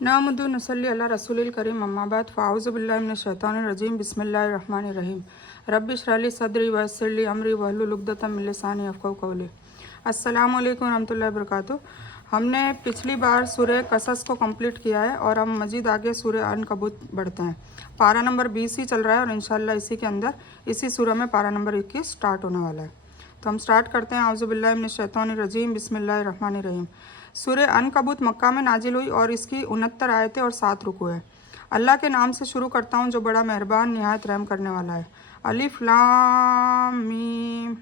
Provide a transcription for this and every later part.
नामुद्दु नसल्ली अला रसूलिल करीम अम्माबाद फ़ाऊज़ु बिल्लाहि मिनश शैतानिर रजीम बिस्मिल्लाहिर रहमानिर रहीम रब्बि इश्रह ली सदरी व यस्सिर ली अमरी वहलुल उक़दतम मिन लिसानी यफ़क़हू क़ौली। अस्सलामु अलैकुम रहमतुल्लाहि व बरकातुहू। हमने पिछली बार सूरह कसस को कंप्लीट किया है और हम मज़ीद आगे सूरह अनकबूत बढ़ते हैं। पारा नंबर 20 ही चल रहा है और इंशाअल्लाह इसी के अंदर इसी सूरह में पारा नंबर 21 स्टार्ट होने वाला है। तो हम स्टार्ट करते हैं। औज़ु बिल्लाहि मिनश शैतानिर रजीम बिस्मिल्लाहिर रहमानिर रहीम। सूरह अनकबूत मक्का में नाजिल हुई और इसकी 69 आयतें और 7 रुकू है। अल्लाह के नाम से शुरू करता हूँ जो बड़ा मेहरबान निहायत रहम करने वाला है। अलिफ लाम मीम।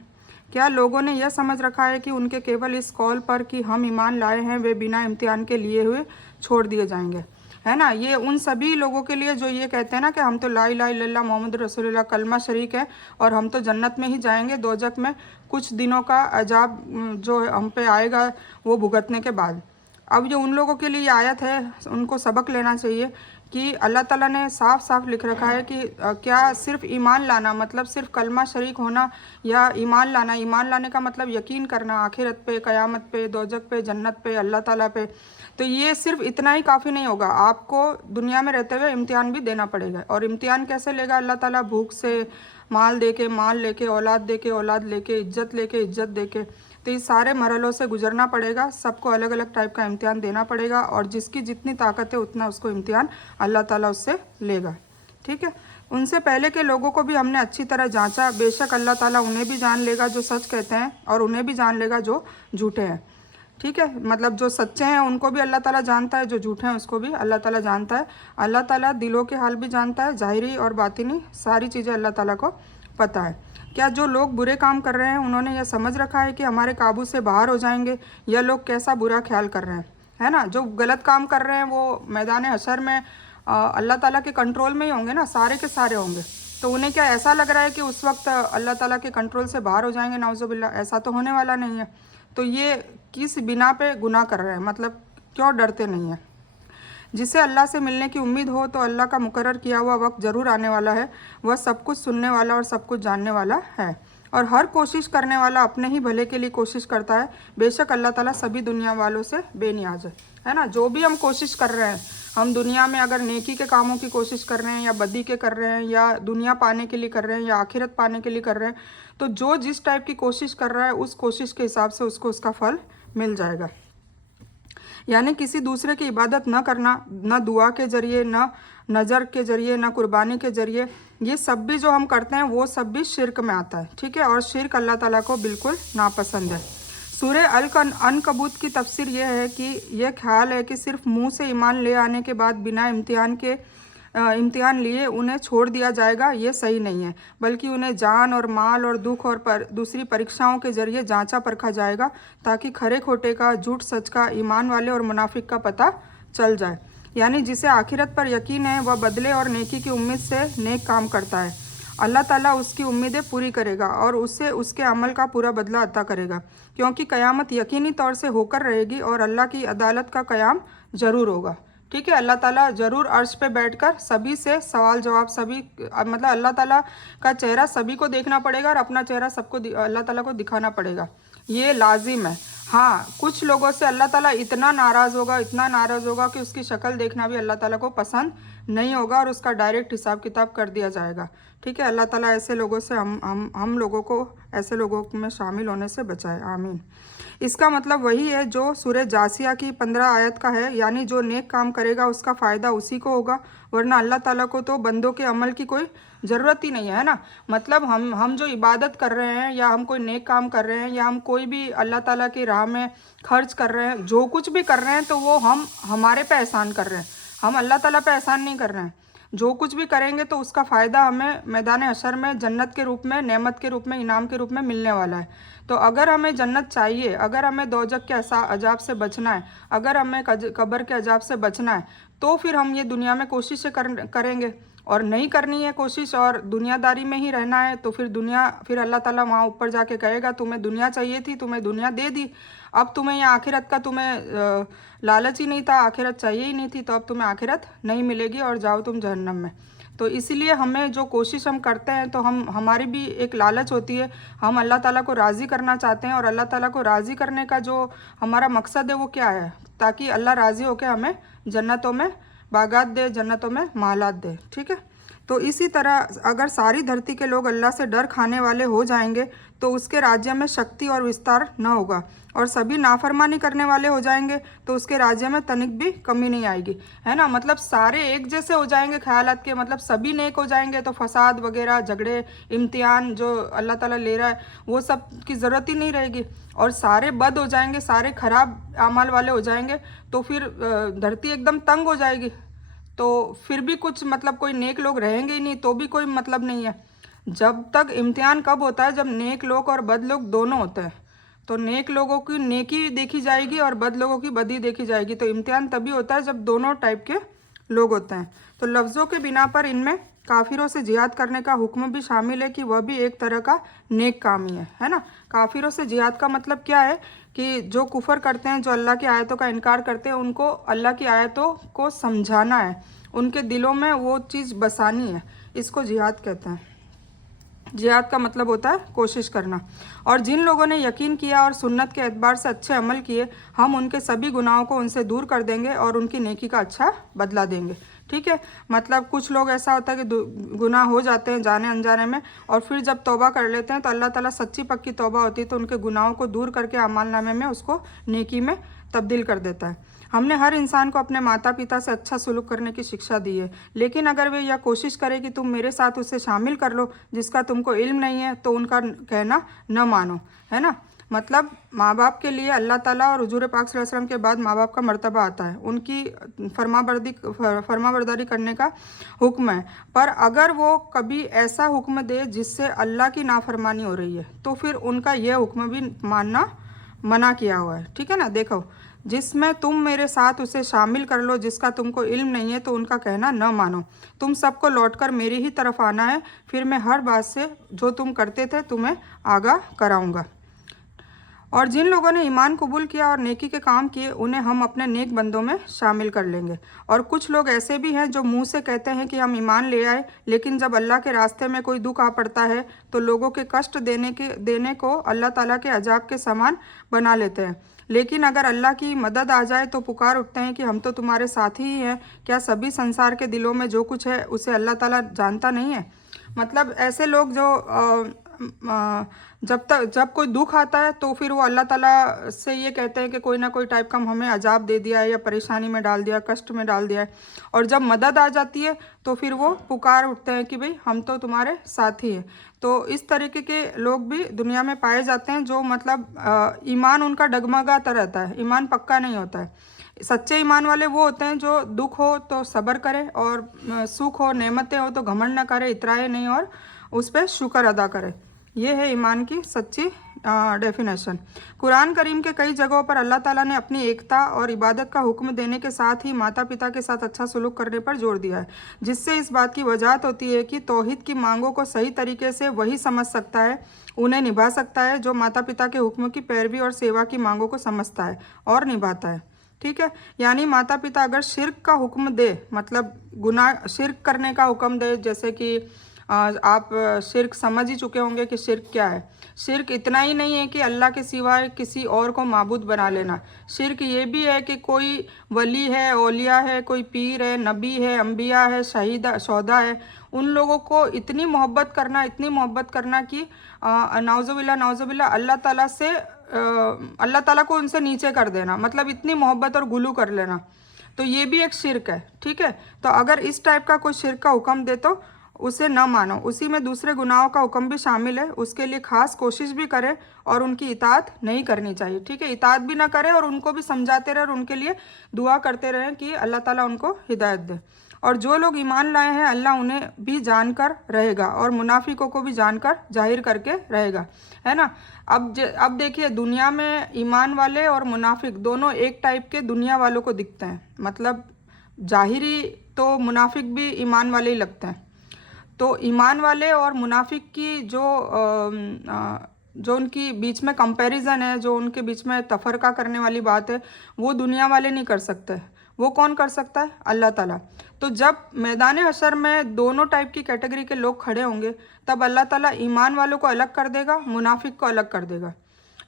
क्या लोगों ने यह समझ रखा है कि उनके केवल इस कौल पर कि हम ईमान लाए हैं वे बिना इम्तिहान के लिए हुए छोड़ दिए जाएंगे, है ना। ये उन सभी लोगों के लिए जो ये कहते हैं ना कि हम तो ला इलाहा इल्लल्लाह मोहम्मद रसूलुल्लाह कलमा शरीक है और हम तो जन्नत में ही जाएंगे, दोजक में कुछ दिनों का अजाब जो हम पे आएगा वो भुगतने के बाद। अब जो उन लोगों के लिए ये आयत है उनको सबक लेना चाहिए कि अल्लाह ताला ने साफ साफ लिख रखा है कि क्या सिर्फ ईमान लाना मतलब सिर्फ कलमा शरीक होना या ईमान लाने का मतलब यकीन करना आखिरत पे, क़यामत पे, दोजक पे, जन्नत पे, अल्लाह ताला पे, तो ये सिर्फ इतना ही काफ़ी नहीं होगा। आपको दुनिया में रहते हुए इम्तिहान भी देना पड़ेगा। और इम्तिहान कैसे लेगा अल्लाह ताला? भूख से, माल दे के, माल लेके, औलाद दे के, औलाद लेके, इज्जत लेके, इज्जत दे के, तो इस सारे मरहलों से गुजरना पड़ेगा। सबको अलग अलग टाइप का इम्तिहान देना पड़ेगा और जिसकी जितनी ताकत है उतना उसको इम्तिहान अल्लाह ताला उससे लेगा। ठीक है। उनसे पहले के लोगों को भी हमने अच्छी तरह जांचा। बेशक अल्लाह ताला उन्हें भी जान लेगा जो सच कहते हैं और उन्हें भी जान लेगा जो झूठे हैं। ठीक है। मतलब जो सच्चे हैं उनको भी अल्लाह ताला जानता है, जो झूठे हैं उसको भी अल्लाह ताला जानता है। अल्लाह ताला दिलों के हाल भी जानता है, ज़ाहिरी और बातिनी सारी चीज़ें अल्लाह ताला को पता है। क्या जो लोग बुरे काम कर रहे हैं उन्होंने यह समझ रखा है कि हमारे काबू से बाहर हो जाएंगे? यह लोग कैसा बुरा ख्याल कर रहे हैं, है ना। जो गलत काम कर रहे हैं वो मैदान हशर में अल्लाह ताला के कंट्रोल में ही होंगे ना, सारे के सारे होंगे। तो उन्हें क्या ऐसा लग रहा है कि उस वक्त अल्लाह ताला के कंट्रोल से बाहर हो जाएंगे? नाउज़ुबिल्लाह, ऐसा तो होने वाला नहीं है। तो ये किस बिना पे गुनाह कर रहे हैं, मतलब क्यों डरते नहीं हैं? जिसे अल्लाह से मिलने की उम्मीद हो तो अल्लाह का मुकर्रर किया हुआ वक्त ज़रूर आने वाला है। वह सब कुछ सुनने वाला और सब कुछ जानने वाला है। और हर कोशिश करने वाला अपने ही भले के लिए कोशिश करता है। बेशक अल्लाह ताला सभी दुनिया वालों से बेनियाज है ना। जो भी हम कोशिश कर रहे हैं, हम दुनिया में अगर नेकी के कामों की कोशिश कर रहे हैं या बदी के कर रहे हैं या दुनिया पाने के लिए कर रहे हैं या आखिरत पाने के लिए कर रहे हैं, तो जो जिस टाइप की कोशिश कर रहा है उस कोशिश के हिसाब से उसको उसका फल मिल जाएगा। यानी किसी दूसरे की इबादत न करना, न दुआ के ज़रिए, न नज़र के ज़रिए, न कुर्बानी के ज़रिए, ये सब भी जो हम करते हैं वो सब भी शिर्क में आता है। ठीक है। और शिर्क अल्लाह ताला को बिल्कुल नापसंद है। सूरह अनकबूत की तफसीर यह है कि यह ख्याल है कि सिर्फ मुंह से ईमान ले आने के बाद बिना इम्तिहान लिए उन्हें छोड़ दिया जाएगा, ये सही नहीं है। बल्कि उन्हें जान और माल और दुख और दूसरी परीक्षाओं के ज़रिए जांचा परखा जाएगा ताकि खरे खोटे का, झूठ सच का, ईमान वाले और मुनाफिक का पता चल जाए। यानी जिसे आखिरत पर यकीन है वह बदले और नेकी की उम्मीद से नेक काम करता है। अल्लाह ताला उसकी उम्मीदें पूरी करेगा और उससे उसके अमल का पूरा बदला अता करेगा, क्योंकि क़यामत यकीनी तौर से होकर रहेगी और अल्लाह की अदालत का क़याम ज़रूर होगा। ठीक है। अल्लाह ताला ज़रूर अर्श पे बैठकर सभी से सवाल जवाब, सभी मतलब अल्लाह ताला का चेहरा सभी को देखना पड़ेगा और अपना चेहरा सबको अल्लाह ताला को दिखाना पड़ेगा, ये लाजिम है। हाँ, कुछ लोगों से अल्लाह ताला इतना नाराज़ होगा कि उसकी शक्ल देखना भी अल्लाह ताला को पसंद नहीं होगा और उसका डायरेक्ट हिसाब किताब कर दिया जाएगा। ठीक है। अल्लाह ताला ऐसे लोगों से हम लोगों को ऐसे लोगों में शामिल होने से बचाए, आमीन। इसका मतलब वही है जो सूरह जासिया की 15 आयत का है, यानी जो नेक काम करेगा उसका फ़ायदा उसी को होगा, वरना अल्लाह ताला को तो बंदों के अमल की कोई ज़रूरत ही नहीं है ना। मतलब हम जो इबादत कर रहे हैं या हम कोई नेक काम कर रहे हैं या हम कोई भी अल्लाह ताला की राह में खर्च कर रहे हैं, जो कुछ भी कर रहे हैं तो वो हम हमारे पे एहसान कर रहे हैं, हम अल्लाह ताला पे एहसान नहीं कर रहे हैं। जो कुछ भी करेंगे तो उसका फ़ायदा हमें मैदान हशर में जन्नत के रूप में, नेमत के रूप में, इनाम के रूप में मिलने वाला है। तो अगर हमें जन्नत चाहिए, अगर हमें दोजक के अजाब से बचना है, अगर हमें कब्र के अजाब से बचना है, तो फिर हम ये दुनिया में कोशिशें करेंगे। और नहीं करनी है कोशिश और दुनियादारी में ही रहना है तो फिर अल्लाह ताला वहाँ ऊपर जाके कहेगा तुम्हें दुनिया चाहिए थी, तुम्हें दुनिया दे दी, अब तुम्हें ये आखिरत का तुम्हें लालच ही नहीं था, आखिरत चाहिए ही नहीं थी, तो अब तुम्हें आखिरत नहीं मिलेगी और जाओ तुम जहन्नम में। तो इसीलिए हमें जो कोशिश हम करते हैं तो हमारी भी एक लालच होती है, हम अल्लाह ताला को राज़ी करना चाहते हैं और अल्लाह ताला को राज़ी करने का जो हमारा मकसद है वो क्या है, ताकि अल्लाह राज़ी होकर हमें जन्नतों में बागात दे, जन्नतों में मालात दे। ठीक है, तो इसी तरह अगर सारी धरती के लोग अल्लाह से डर खाने वाले हो जाएंगे तो उसके राज्य में शक्ति और विस्तार न होगा, और सभी नाफरमानी करने वाले हो जाएंगे तो उसके राज्य में तनिक भी कमी नहीं आएगी, है ना। मतलब सारे एक जैसे हो जाएंगे ख्यालात के, मतलब सभी नेक हो जाएंगे तो फसाद वगैरह, झगड़े, इम्तिहान जो अल्लाह ताला ले रहा है वो सब की ज़रूरत ही नहीं रहेगी। और सारे बद हो जाएंगे, सारे खराब अमाल वाले हो जाएंगे तो फिर धरती एकदम तंग हो जाएगी, तो फिर भी कुछ मतलब कोई नेक लोग रहेंगे ही नहीं, तो भी कोई मतलब नहीं है। जब तक इम्तिहान कब होता है, जब नेक लोग और बद लोग दोनों होते हैं, तो नेक लोगों की नेकी देखी जाएगी और बद लोगों की बदी देखी जाएगी। तो इम्तिहान तभी होता है जब दोनों टाइप के लोग होते हैं। तो लफ्ज़ों के बिना पर इनमें काफिरों से जिहाद करने का हुक्म भी शामिल है कि वह भी एक तरह का नेक काम ही है ना। काफिरों से जिहाद का मतलब क्या है कि जो कुफर करते हैं, जो अल्लाह की आयतों का इनकार करते हैं, उनको अल्लाह की आयतों को समझाना है, उनके दिलों में वो चीज़ बसानी है, इसको जिहाद कहते हैं। जिहाद का मतलब होता है कोशिश करना। और जिन लोगों ने यकीन किया और सुन्नत के एतबार से अच्छे अमल किए, हम उनके सभी गुनाहों को उनसे दूर कर देंगे और उनकी नेकी का अच्छा बदला देंगे। ठीक है, मतलब कुछ लोग ऐसा होता है कि गुनाह हो जाते हैं जाने अनजाने में, और फिर जब तौबा कर लेते हैं तो अल्लाह ताला सच्ची पक्की तौबा होती है तो उनके गुनाहों को दूर करके अमाल नामे में उसको नेकी में तब्दील कर देता है। हमने हर इंसान को अपने माता पिता से अच्छा सुलूक करने की शिक्षा दी है, लेकिन अगर वे यह कोशिश करें कि तुम मेरे साथ उसे शामिल कर लो जिसका तुमको इल्म नहीं है, तो उनका कहना न मानो, है ना। मतलब माँ बाप के लिए अल्लाह ताला और हुजूर पाक सल्लल्लाहु अलैहि वसल्लम के बाद माँ बाप का मर्तबा आता है, उनकी फरमाबरदारी करने का हुक्म है। पर अगर वो कभी ऐसा हुक्म दे जिससे अल्लाह की नाफरमानी हो रही है, तो फिर उनका यह हुक्म भी मानना मना किया हुआ है। ठीक है ना, देखो, जिसमें तुम मेरे साथ उसे शामिल कर लो जिसका तुमको इल्म नहीं है, तो उनका कहना न मानो। तुम सबको लौटकर मेरी ही तरफ आना है, फिर मैं हर बात से जो तुम करते थे तुम्हें आगाह कराऊंगा। और जिन लोगों ने ईमान कबूल किया और नेकी के काम किए, उन्हें हम अपने नेक बंदों में शामिल कर लेंगे। और कुछ लोग ऐसे भी हैं जो मुंह से कहते हैं कि हम ईमान ले आए, लेकिन जब अल्लाह के रास्ते में कोई दुख आ पड़ता है तो लोगों के कष्ट देने को अल्लाह ताला के अजाब के समान बना लेते हैं। लेकिन अगर अल्लाह की मदद आ जाए तो पुकार उठते हैं कि हम तो तुम्हारे साथी ही हैं। क्या सभी संसार के दिलों में जो कुछ है उसे अल्लाह ताला जानता नहीं है? मतलब ऐसे लोग जो जब कोई दुख आता है तो फिर वो अल्लाह ताला से ये कहते हैं कि कोई ना कोई टाइप का हमें अजाब दे दिया है या परेशानी में डाल दिया, कष्ट में डाल दिया है। और जब मदद आ जाती है तो फिर वो पुकार उठते हैं कि भाई हम तो तुम्हारे साथी हैं। तो इस तरीके के लोग भी दुनिया में पाए जाते हैं, जो मतलब ईमान उनका डगमगाता रहता है, ईमान पक्का नहीं होता है। सच्चे ईमान वाले वो होते हैं जो दुख हो तो सब्र करे, और सुख हो, नेमतें हो तो घमंड न करे, इतराए नहीं और उस पर शुक्र अदा करे। ये है ईमान की सच्ची डेफिनेशन। कुरान करीम के कई जगहों पर अल्लाह ताला ने अपनी एकता और इबादत का हुक्म देने के साथ ही माता पिता के साथ अच्छा सलूक करने पर जोर दिया है, जिससे इस बात की वजाहत होती है कि तौहीद की मांगों को सही तरीके से वही समझ सकता है, उन्हें निभा सकता है, जो माता पिता के हुक्म की पैरवी और सेवा की मांगों को समझता है और निभाता है। ठीक है, यानी माता पिता अगर शिर्क का हुक्म दे, मतलब गुनाह शिर्क करने का हुक्म दे, जैसे कि आप शिर्क समझ ही चुके होंगे कि शिर्क क्या है। शिर्क इतना ही नहीं है कि अल्लाह के सिवाय किसी और को माबूद बना लेना। शिर्क ये भी है कि कोई वली है, औलिया है, कोई पीर है, नबी है, अम्बिया है, शहीदा शौदा है, उन लोगों को इतनी मोहब्बत करना कि नाउज़ुबिल्लाह अल्लाह ताला से अल्लाह ताला को उनसे नीचे कर देना, मतलब इतनी मोहब्बत और गुलू कर लेना, तो ये भी एक शिर्क है। ठीक है, तो अगर इस टाइप का कोई शिर्क का हुक्म दे तो उसे न मानो। उसी में दूसरे गुनाहों का हुक्म भी शामिल है, उसके लिए खास कोशिश भी करें और उनकी इताअत नहीं करनी चाहिए। ठीक है, इताअत भी ना करें और उनको भी समझाते रहें और उनके लिए दुआ करते रहें कि अल्लाह ताला उनको हिदायत दे। और जो लोग ईमान लाए हैं अल्लाह उन्हें भी जानकर रहेगा और मुनाफिकों को भी जानकर जाहिर करके रहेगा, है ना। अब देखिए, दुनिया में ईमान वाले और मुनाफिक दोनों एक टाइप के दुनिया वालों को दिखते हैं, मतलब जाहिरी तो मुनाफिक भी ईमान वाले ही लगते हैं। तो ईमान वाले और मुनाफिक की जो उनकी बीच में कंपैरिजन है, जो उनके बीच में तफरका करने वाली बात है, वो दुनिया वाले नहीं कर सकते। वो कौन कर सकता है? अल्लाह ताला। तो जब मैदान हशर में दोनों टाइप की कैटेगरी के लोग खड़े होंगे, तब अल्लाह ताला ईमान वालों को अलग कर देगा, मुनाफिक को अलग कर देगा।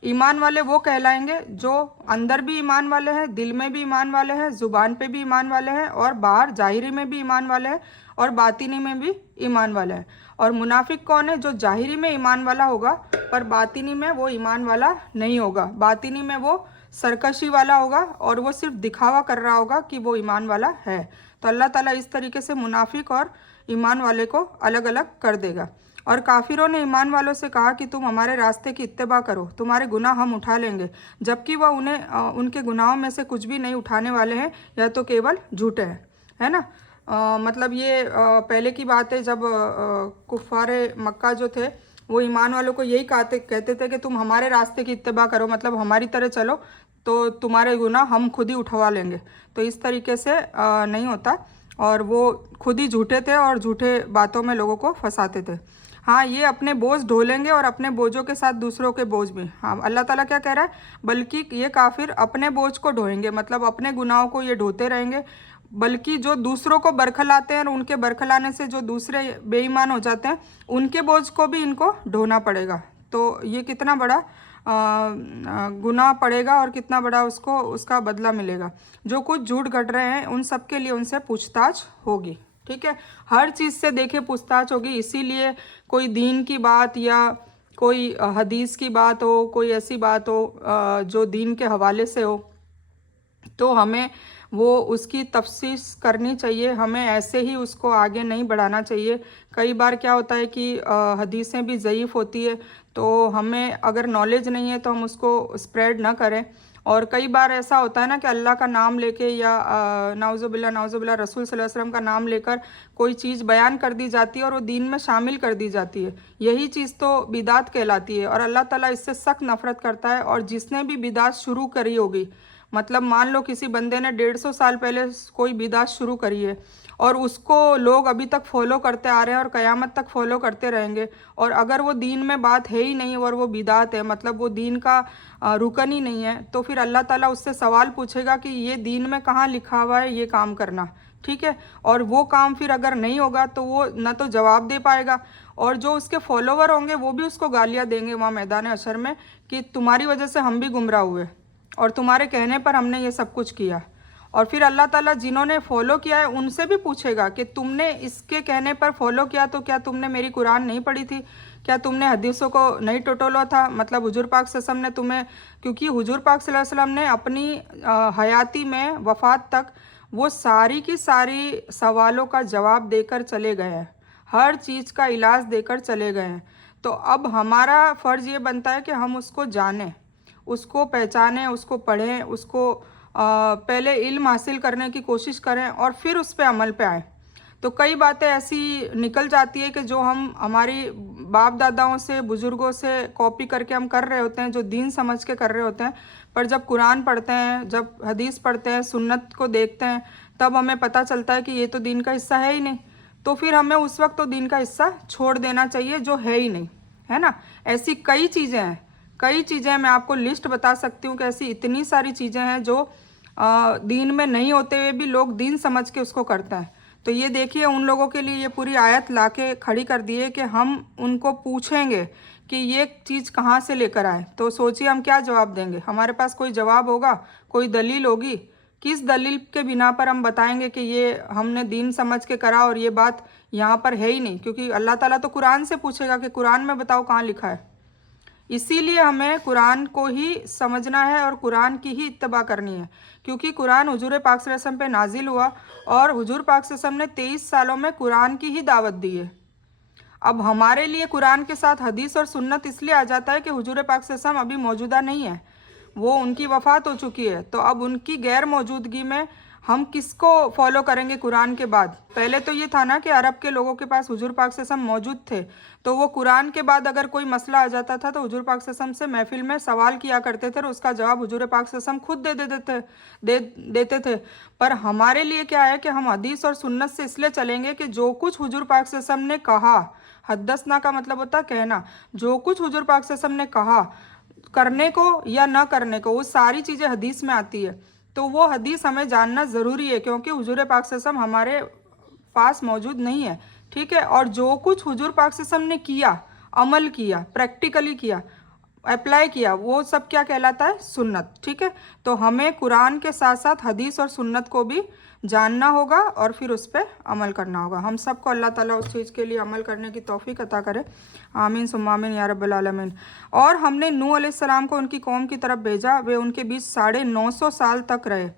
ईमान वाले वो कहलाएंगे जो अंदर भी ईमान वाले हैं, दिल में भी ईमान वाले हैं, ज़ुबान पे भी ईमान वाले हैं, और बाहर जाहिरी में भी ईमान वाले हैं, और बातिनी में भी ईमान वाले हैं। और मुनाफिक कौन है? जो जाहिरी में ईमान वाला होगा पर बातिनी में वो ईमान वाला नहीं होगा। बातिनी में वो सरकशी वाला होगा और वो सिर्फ दिखावा कर रहा होगा कि वो ईमान वाला है। तो अल्लाह ताला इस तरीके से मुनाफिक और ईमान वाले को अलग अलग कर देगा। और काफिरों ने ईमान वालों से कहा कि तुम हमारे रास्ते की इत्तेबा करो, तुम्हारे गुनाह हम उठा लेंगे, जबकि वह उनके गुनाहों में से कुछ भी नहीं उठाने वाले हैं, या तो केवल झूठे हैं, है ना। मतलब ये पहले की बात है, जब कुफ़ारे मक्का जो थे वो ईमान वालों को यही कहते थे कि तुम हमारे रास्ते की इत्तेबा करो, मतलब हमारी तरह चलो, तो तुम्हारे गुनाह हम खुद ही उठवा लेंगे। तो इस तरीके से नहीं होता, और वो खुद ही झूठे थे और झूठे बातों में लोगों को फंसाते थे। हाँ, ये अपने बोझ ढो लेंगे और अपने बोझों के साथ दूसरों के बोझ भी। हाँ, अल्लाह ताला क्या कह रहा है? बल्कि ये काफिर अपने बोझ को ढोएंगे, मतलब अपने गुनाहों को ये ढोते रहेंगे, बल्कि जो दूसरों को बरखलाते हैं और उनके बरखलाने से जो दूसरे बेईमान हो जाते हैं उनके बोझ को भी इनको ढोना पड़ेगा। तो ये कितना बड़ा गुनाह पड़ेगा और कितना बड़ा उसको उसका बदला मिलेगा। जो कुछ झूठ घट रहे हैं उन सब के लिए उनसे पूछताछ होगी। ठीक है, हर चीज़ से देखे पूछताछ होगी। इसीलिए कोई दीन की बात या कोई हदीस की बात हो, कोई ऐसी बात हो जो दीन के हवाले से हो, तो हमें वो उसकी तफसीस करनी चाहिए, हमें ऐसे ही उसको आगे नहीं बढ़ाना चाहिए। कई बार क्या होता है कि हदीसें भी ज़ईफ़ होती है, तो हमें अगर नॉलेज नहीं है तो हम उसको स्प्रेड ना करें। और कई बार ऐसा होता है ना कि अल्लाह का नाम लेके या नाउज़ुबिल्लाह रसूल सल्लल्लाहु अलैहि वसल्लम का नाम लेकर कोई चीज़ बयान कर दी जाती है और वो दीन में शामिल कर दी जाती है। यही चीज़ तो बिदात कहलाती है और अल्लाह ताला इससे सख्त नफ़रत करता है। और जिसने भी बिदात शुरू करी होगी, मतलब मान लो किसी बंदे ने 150 साल पहले कोई बिदात शुरू करी है और उसको लोग अभी तक फॉलो करते आ रहे हैं और क़यामत तक फॉलो करते रहेंगे, और अगर वो दीन में बात है ही नहीं और वो बिदात है, मतलब वो दीन का रुकन ही नहीं है, तो फिर अल्लाह ताला उससे सवाल पूछेगा कि ये दीन में कहाँ लिखा हुआ है ये काम करना। ठीक है, और वो काम फिर अगर नहीं होगा तो वो न तो जवाब दे पाएगा, और जो उसके फॉलोवर होंगे वो भी उसको गालियाँ देंगे वहाँ मैदान हशर में कि तुम्हारी वजह से हम भी गुमराह हुए और तुम्हारे कहने पर हमने ये सब कुछ किया। और फिर अल्लाह ताला जिन्होंने फॉलो किया है उनसे भी पूछेगा कि तुमने इसके कहने पर फॉलो किया तो क्या तुमने मेरी कुरान नहीं पढ़ी थी, क्या तुमने हदीसों को नहीं टटोला था, मतलब हुजूर पाक सल्लल्लाहु अलैहि वसल्लम ने तुम्हें, क्योंकि हुजूर पाक सल्लल्लाहु अलैहि वसल्लम ने अपनी हयाती में वफ़ात तक वो सारी की सारी सवालों का जवाब देकर चले गए हैं, हर चीज़ का इलाज देकर चले गए हैं। तो अब हमारा फ़र्ज़ ये बनता है कि हम उसको जानें, उसको पहचानें, उसको पढ़ें, उसको पहले इल्म हासिल करने की कोशिश करें और फिर उस पर अमल पे आएँ। तो कई बातें ऐसी निकल जाती है कि जो हम हमारी बाप दादाओं से, बुज़ुर्गों से कॉपी करके हम कर रहे होते हैं, जो दीन समझ के कर रहे होते हैं, पर जब कुरान पढ़ते हैं, जब हदीस पढ़ते हैं, सुन्नत को देखते हैं, तब हमें पता चलता है कि ये तो दीन का हिस्सा है ही नहीं। तो फिर हमें उस वक्त तो दीन का हिस्सा छोड़ देना चाहिए जो है ही नहीं, है ना। ऐसी कई चीज़ें हैं, कई चीज़ें मैं आपको लिस्ट बता सकती हूँ कि ऐसी इतनी सारी चीज़ें हैं जो दीन में नहीं होते हुए भी लोग दीन समझ के उसको करते हैं। तो ये देखिए, उन लोगों के लिए ये पूरी आयत लाके खड़ी कर दी है कि हम उनको पूछेंगे कि ये चीज़ कहाँ से लेकर आए। तो सोचिए हम क्या जवाब देंगे, हमारे पास कोई जवाब होगा, कोई दलील होगी, किस दलील के बिना पर हम बताएंगे कि ये हमने दीन समझ के करा और ये बात यहाँ पर है ही नहीं। क्योंकि अल्लाह ताला तो कुरान से पूछेगा कि कुरान में बताओ कहाँ लिखा है। इसीलिए हमें कुरान को ही समझना है और कुरान की ही इत्तबा करनी है, क्योंकि कुरान हुजूर पाक सल्लल्लाहु अलैहि वसल्लम पे नाजिल हुआ और हुजूर पाक सल्लल्लाहु अलैहि वसल्लम ने 23 सालों में कुरान की ही दावत दी है। अब हमारे लिए कुरान के साथ हदीस और सुन्नत इसलिए आ जाता है कि हुजूर पाक सल्लल्लाहु अलैहि वसल्लम अभी मौजूदा नहीं है, वो उनकी वफ़ात हो चुकी है। तो अब उनकी गैर मौजूदगी में हम किसको फॉलो करेंगे कुरान के बाद? पहले तो ये था ना कि अरब के लोगों के पास हुजूर पाक सल्लल्लाहु अलैहि वसल्लम मौजूद थे, तो वो कुरान के बाद अगर कोई मसला आ जाता था तो हुजूर पाक सल्लल्लाहु अलैहि वसल्लम से महफिल में सवाल किया करते थे और उसका जवाब हुजूर पाक सल्लल्लाहु अलैहि वसल्लम खुद दे देते थे। पर हमारे लिए क्या है कि हम हदीस और सुन्नत से इसलिए चलेंगे कि जो कुछ हुजूर पाक सल्लल्लाहु अलैहि वसल्लम ने कहा, हदसना का मतलब होता है कहना, जो कुछ हुजूर पाक सल्लल्लाहु अलैहि वसल्लम ने कहा करने को या न करने को, वो सारी चीज़ें हदीस में आती है। तो वो हदीस हमें जानना ज़रूरी है, क्योंकि हुजूर पाक सल्लल्लाहु अलैहि वसल्लम हमारे पास मौजूद नहीं है। ठीक है, और जो कुछ हुजूर पाक सल्लल्लाहु अलैहि वसल्लम ने किया, अमल किया, प्रैक्टिकली किया, अप्लाई किया, वो सब क्या कहलाता है? सुन्नत। ठीक है, तो हमें कुरान के साथ साथ हदीस और सुन्नत को भी जानना होगा और फिर उस पर अमल करना होगा। हम सबको अल्लाह ताला उस चीज़ के लिए अमल करने की तौफीक अता करे, आमीन सुम्मा आमीन या रब्बल आलमीन। और हमने नूह अलैहिस्सलाम को उनकी कौम की तरफ भेजा, वे उनके बीच 950 साल तक रहे।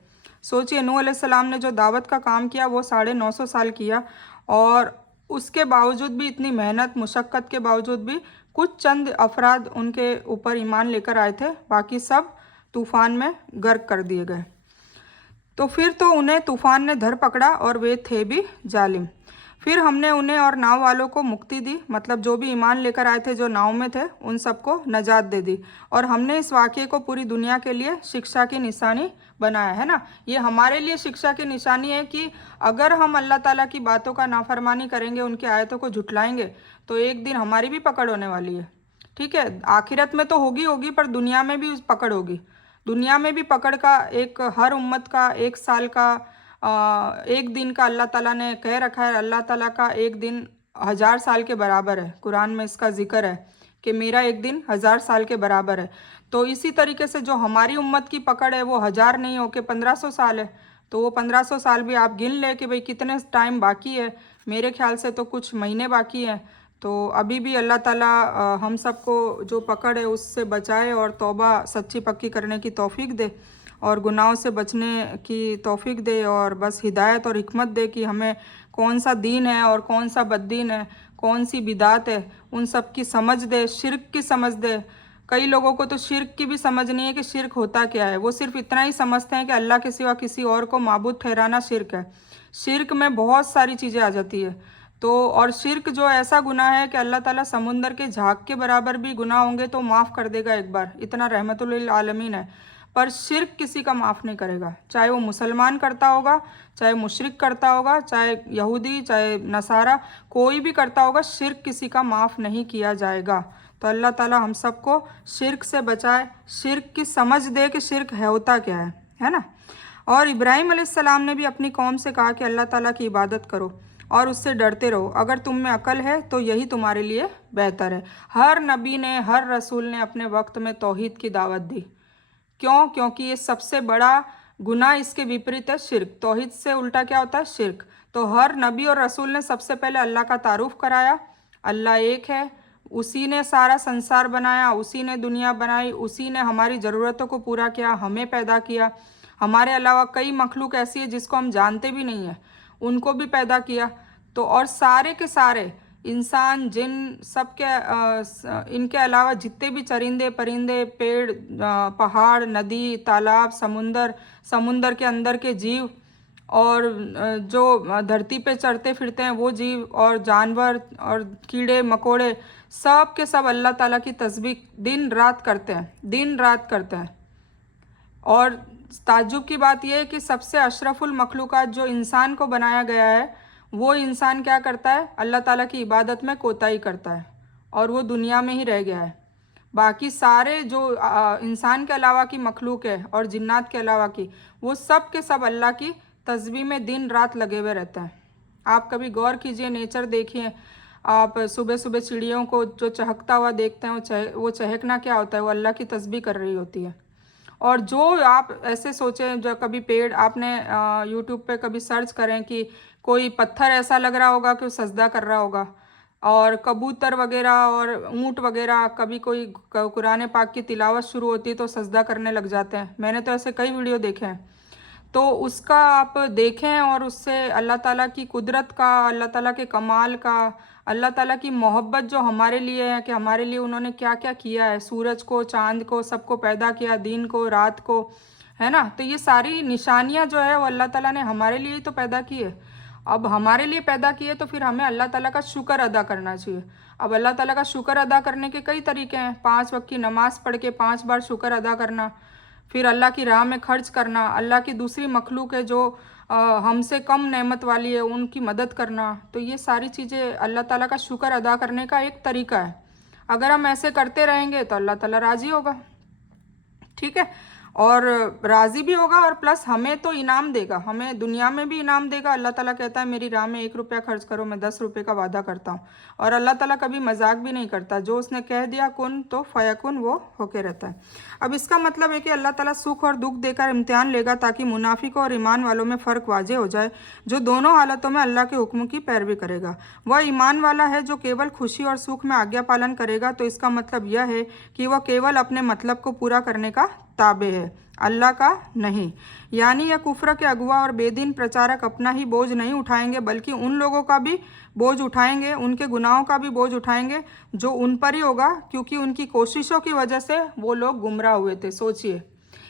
सोचिए, नूह अलैहिस्सलाम ने जो दावत का काम किया वो 950 साल किया, और उसके बावजूद भी, इतनी मेहनत मुशक्क़त के बावजूद भी, कुछ चंद अफराद उनके ऊपर ईमान लेकर आए थे, बाकी सब तूफ़ान में गर्क कर दिए गए। तो फिर तो उन्हें तूफ़ान ने धर पकड़ा और वे थे भी जालिम। फिर हमने उन्हें और नाव वालों को मुक्ति दी, मतलब जो भी ईमान लेकर आए थे, जो नाव में थे, उन सबको नजात दे दी। और हमने इस वाक़े को पूरी दुनिया के लिए शिक्षा की निशानी बनाया है ना। ये हमारे लिए शिक्षा की निशानी है कि अगर हम अल्लाह ताला की बातों का नाफरमानी करेंगे, उनकी आयतों को झुटलाएंगे, तो एक दिन हमारी भी पकड़ होने वाली है। ठीक है, आखिरत में तो होगी होगी, पर दुनिया में भी पकड़ होगी। दुनिया में भी पकड़ का एक, हर उम्मत का 1 साल का, एक दिन का अल्लाह ताला ने कह रखा है। अल्लाह ताला का एक दिन 1000 साल के बराबर है। कुरान में इसका जिक्र है कि मेरा एक दिन 1000 साल के बराबर है। तो इसी तरीके से जो हमारी उम्मत की पकड़ है वो 1000 नहीं हो के 1500 साल है। तो वो 1500 साल भी आप गिन ले कि भाई कितने टाइम बाकी है। मेरे ख्याल से तो कुछ महीने बाकी हैं। तो अभी भी अल्लाह ताला हम सबको जो पकड़ है उससे बचाए और तौबा सच्ची पक्की करने की तौफीक दे और गुनाहों से बचने की तौफीक दे, और बस हिदायत और हिकमत दे कि हमें कौन सा दीन है और कौन सा बद्दीन है, कौन सी बिदात है, उन सब की समझ दे, शिर्क की समझ दे। कई लोगों को तो शिर्क की भी समझ नहीं है कि शिर्क होता क्या है। वो सिर्फ इतना ही समझते हैं कि अल्लाह के सिवा किसी और को माबूद ठहराना शिर्क है। शिर्क में बहुत सारी चीज़ें आ जाती है। तो और शिर्क जो ऐसा गुनाह है कि अल्लाह ताला समुंदर के झाग के बराबर भी गुनाह होंगे तो माफ़ कर देगा एक बार, इतना रहमतुल लिल आलमीन है। पर शिर्क किसी का माफ़ नहीं करेगा, चाहे वो मुसलमान करता होगा, चाहे मुशरिक करता होगा, चाहे यहूदी, चाहे नसारा, कोई भी करता होगा, शिर्क किसी का माफ़ नहीं किया जाएगा। तो अल्लाह ताला हम सबको शिर्क से बचाए, शिर्क की समझ दे कि शिर्क है होता क्या है ना। और इब्राहिम अलैहिस्सलाम ने भी अपनी कौम से कहा कि अल्लाह ताला की इबादत करो और उससे डरते रहो। अगर तुम में अकल है तो यही तुम्हारे लिए बेहतर है। हर नबी ने, हर रसूल ने अपने वक्त में तौहीद की दावत दी। क्यों? क्योंकि ये सबसे बड़ा गुनाह इसके विपरीत है शिर्क। तौहीद से उल्टा क्या होता है? शिर्क। तो हर नबी और रसूल ने सबसे पहले अल्लाह का तारुफ कराया। अल्लाह एक है, उसी ने सारा संसार बनाया, उसी ने दुनिया बनाई, उसी ने हमारी ज़रूरतों को पूरा किया, हमें पैदा किया। हमारे अलावा कई मखलूक ऐसी है जिसको हम जानते भी नहीं हैं, उनको भी पैदा किया। तो और सारे के सारे इंसान, जिन सब के इनके अलावा जितने भी चरिंदे परिंदे, पेड़, पहाड़, नदी, तालाब, समुंदर के अंदर के जीव, और जो धरती पे चलते फिरते हैं वो जीव, और जानवर और कीड़े मकोड़े, सब के सब अल्लाह ताला की तस्बीह दिन रात करते हैं, दिन रात करते हैं। और ताज्जुब की बात यह है कि सबसे अशरफुल मखलूक़ात जो इंसान को बनाया गया है, वो इंसान क्या करता है? अल्लाह ताला की इबादत में कोताही करता है और वो दुनिया में ही रह गया है। बाकी सारे जो इंसान के अलावा की मखलूक है और जिन्नात के अलावा की, वो सब के सब अल्लाह की तस्बीह में दिन रात लगे हुए रहते हैं। आप कभी गौर कीजिए, नेचर देखिए आप, सुबह सुबह चिड़ियों को जो चहकता हुआ देखते हैं, वो चहकना क्या होता है? वो अल्लाह की तस्बीह कर रही होती है। और जो आप ऐसे सोचें, जो कभी पेड़, आपने यूट्यूब पे कभी सर्च करें कि कोई पत्थर ऐसा लग रहा होगा कि वो सजदा कर रहा होगा, और कबूतर वगैरह और ऊँट वगैरह, कभी कोई कुरान पाक की तिलावत शुरू होती है तो सजदा करने लग जाते हैं। मैंने तो ऐसे कई वीडियो देखे हैं। तो उसका आप देखें और उससे अल्लाह ताला की कुदरत का, अल्लाह ताला के कमाल का, अल्लाह ताला की मोहब्बत जो हमारे लिए है कि हमारे लिए उन्होंने क्या क्या किया है, सूरज को, चांद को, सबको पैदा किया, दिन को, रात को, है ना। तो ये सारी निशानियां जो है वो अल्लाह ताला ने हमारे लिए ही तो पैदा की है। अब हमारे लिए पैदा किए तो फिर हमें अल्लाह ताला का शुक्र अदा करना चाहिए। अब अल्लाह ताला का शुक्र अदा करने के कई तरीके हैं। 5 वक्त की नमाज़ पढ़ के 5 बार शुक्र अदा करना, फिर अल्लाह की राह में खर्च करना, अल्लाह की दूसरी मखलूक है जो हमसे कम नेमत वाली है उनकी मदद करना। तो ये सारी चीज़ें अल्लाह ताला का शुक्र अदा करने का एक तरीका है। अगर हम ऐसे करते रहेंगे तो अल्लाह ताला राज़ी होगा। ठीक है। और राज़ी भी होगा, और प्लस हमें तो इनाम देगा, हमें दुनिया में भी इनाम देगा। अल्लाह ताला कहता है मेरी राह में 1 रुपया खर्च करो, मैं 10 रुपये का वादा करता हूँ। और अल्लाह ताला कभी मजाक भी नहीं करता, जो उसने कह दिया कुन तो फयकुन वो होके रहता है। अब इसका मतलब है कि अल्लाह ताला सुख और दुख देकर इम्तिहान लेगा, ताकि मुनाफिकों और ईमान वालों में फ़र्क वाजे हो जाए। जो दोनों हालतों में अल्लाह के हुक्म की पैरवी करेगा वह ईमान वाला है। जो केवल खुशी और सुख में आज्ञा पालन करेगा तो इसका मतलब यह है कि वह केवल अपने मतलब को पूरा करने का ताबे है, अल्लाह का नहीं। यानी यह कुफ्र के अगुवा और बेदीन प्रचारक अपना ही बोझ नहीं उठाएंगे, बल्कि उन लोगों का भी बोझ उठाएंगे, उनके गुनाहों का भी बोझ उठाएंगे जो उन पर ही होगा, क्योंकि उनकी कोशिशों की वजह से वो लोग गुमराह हुए थे। सोचिए,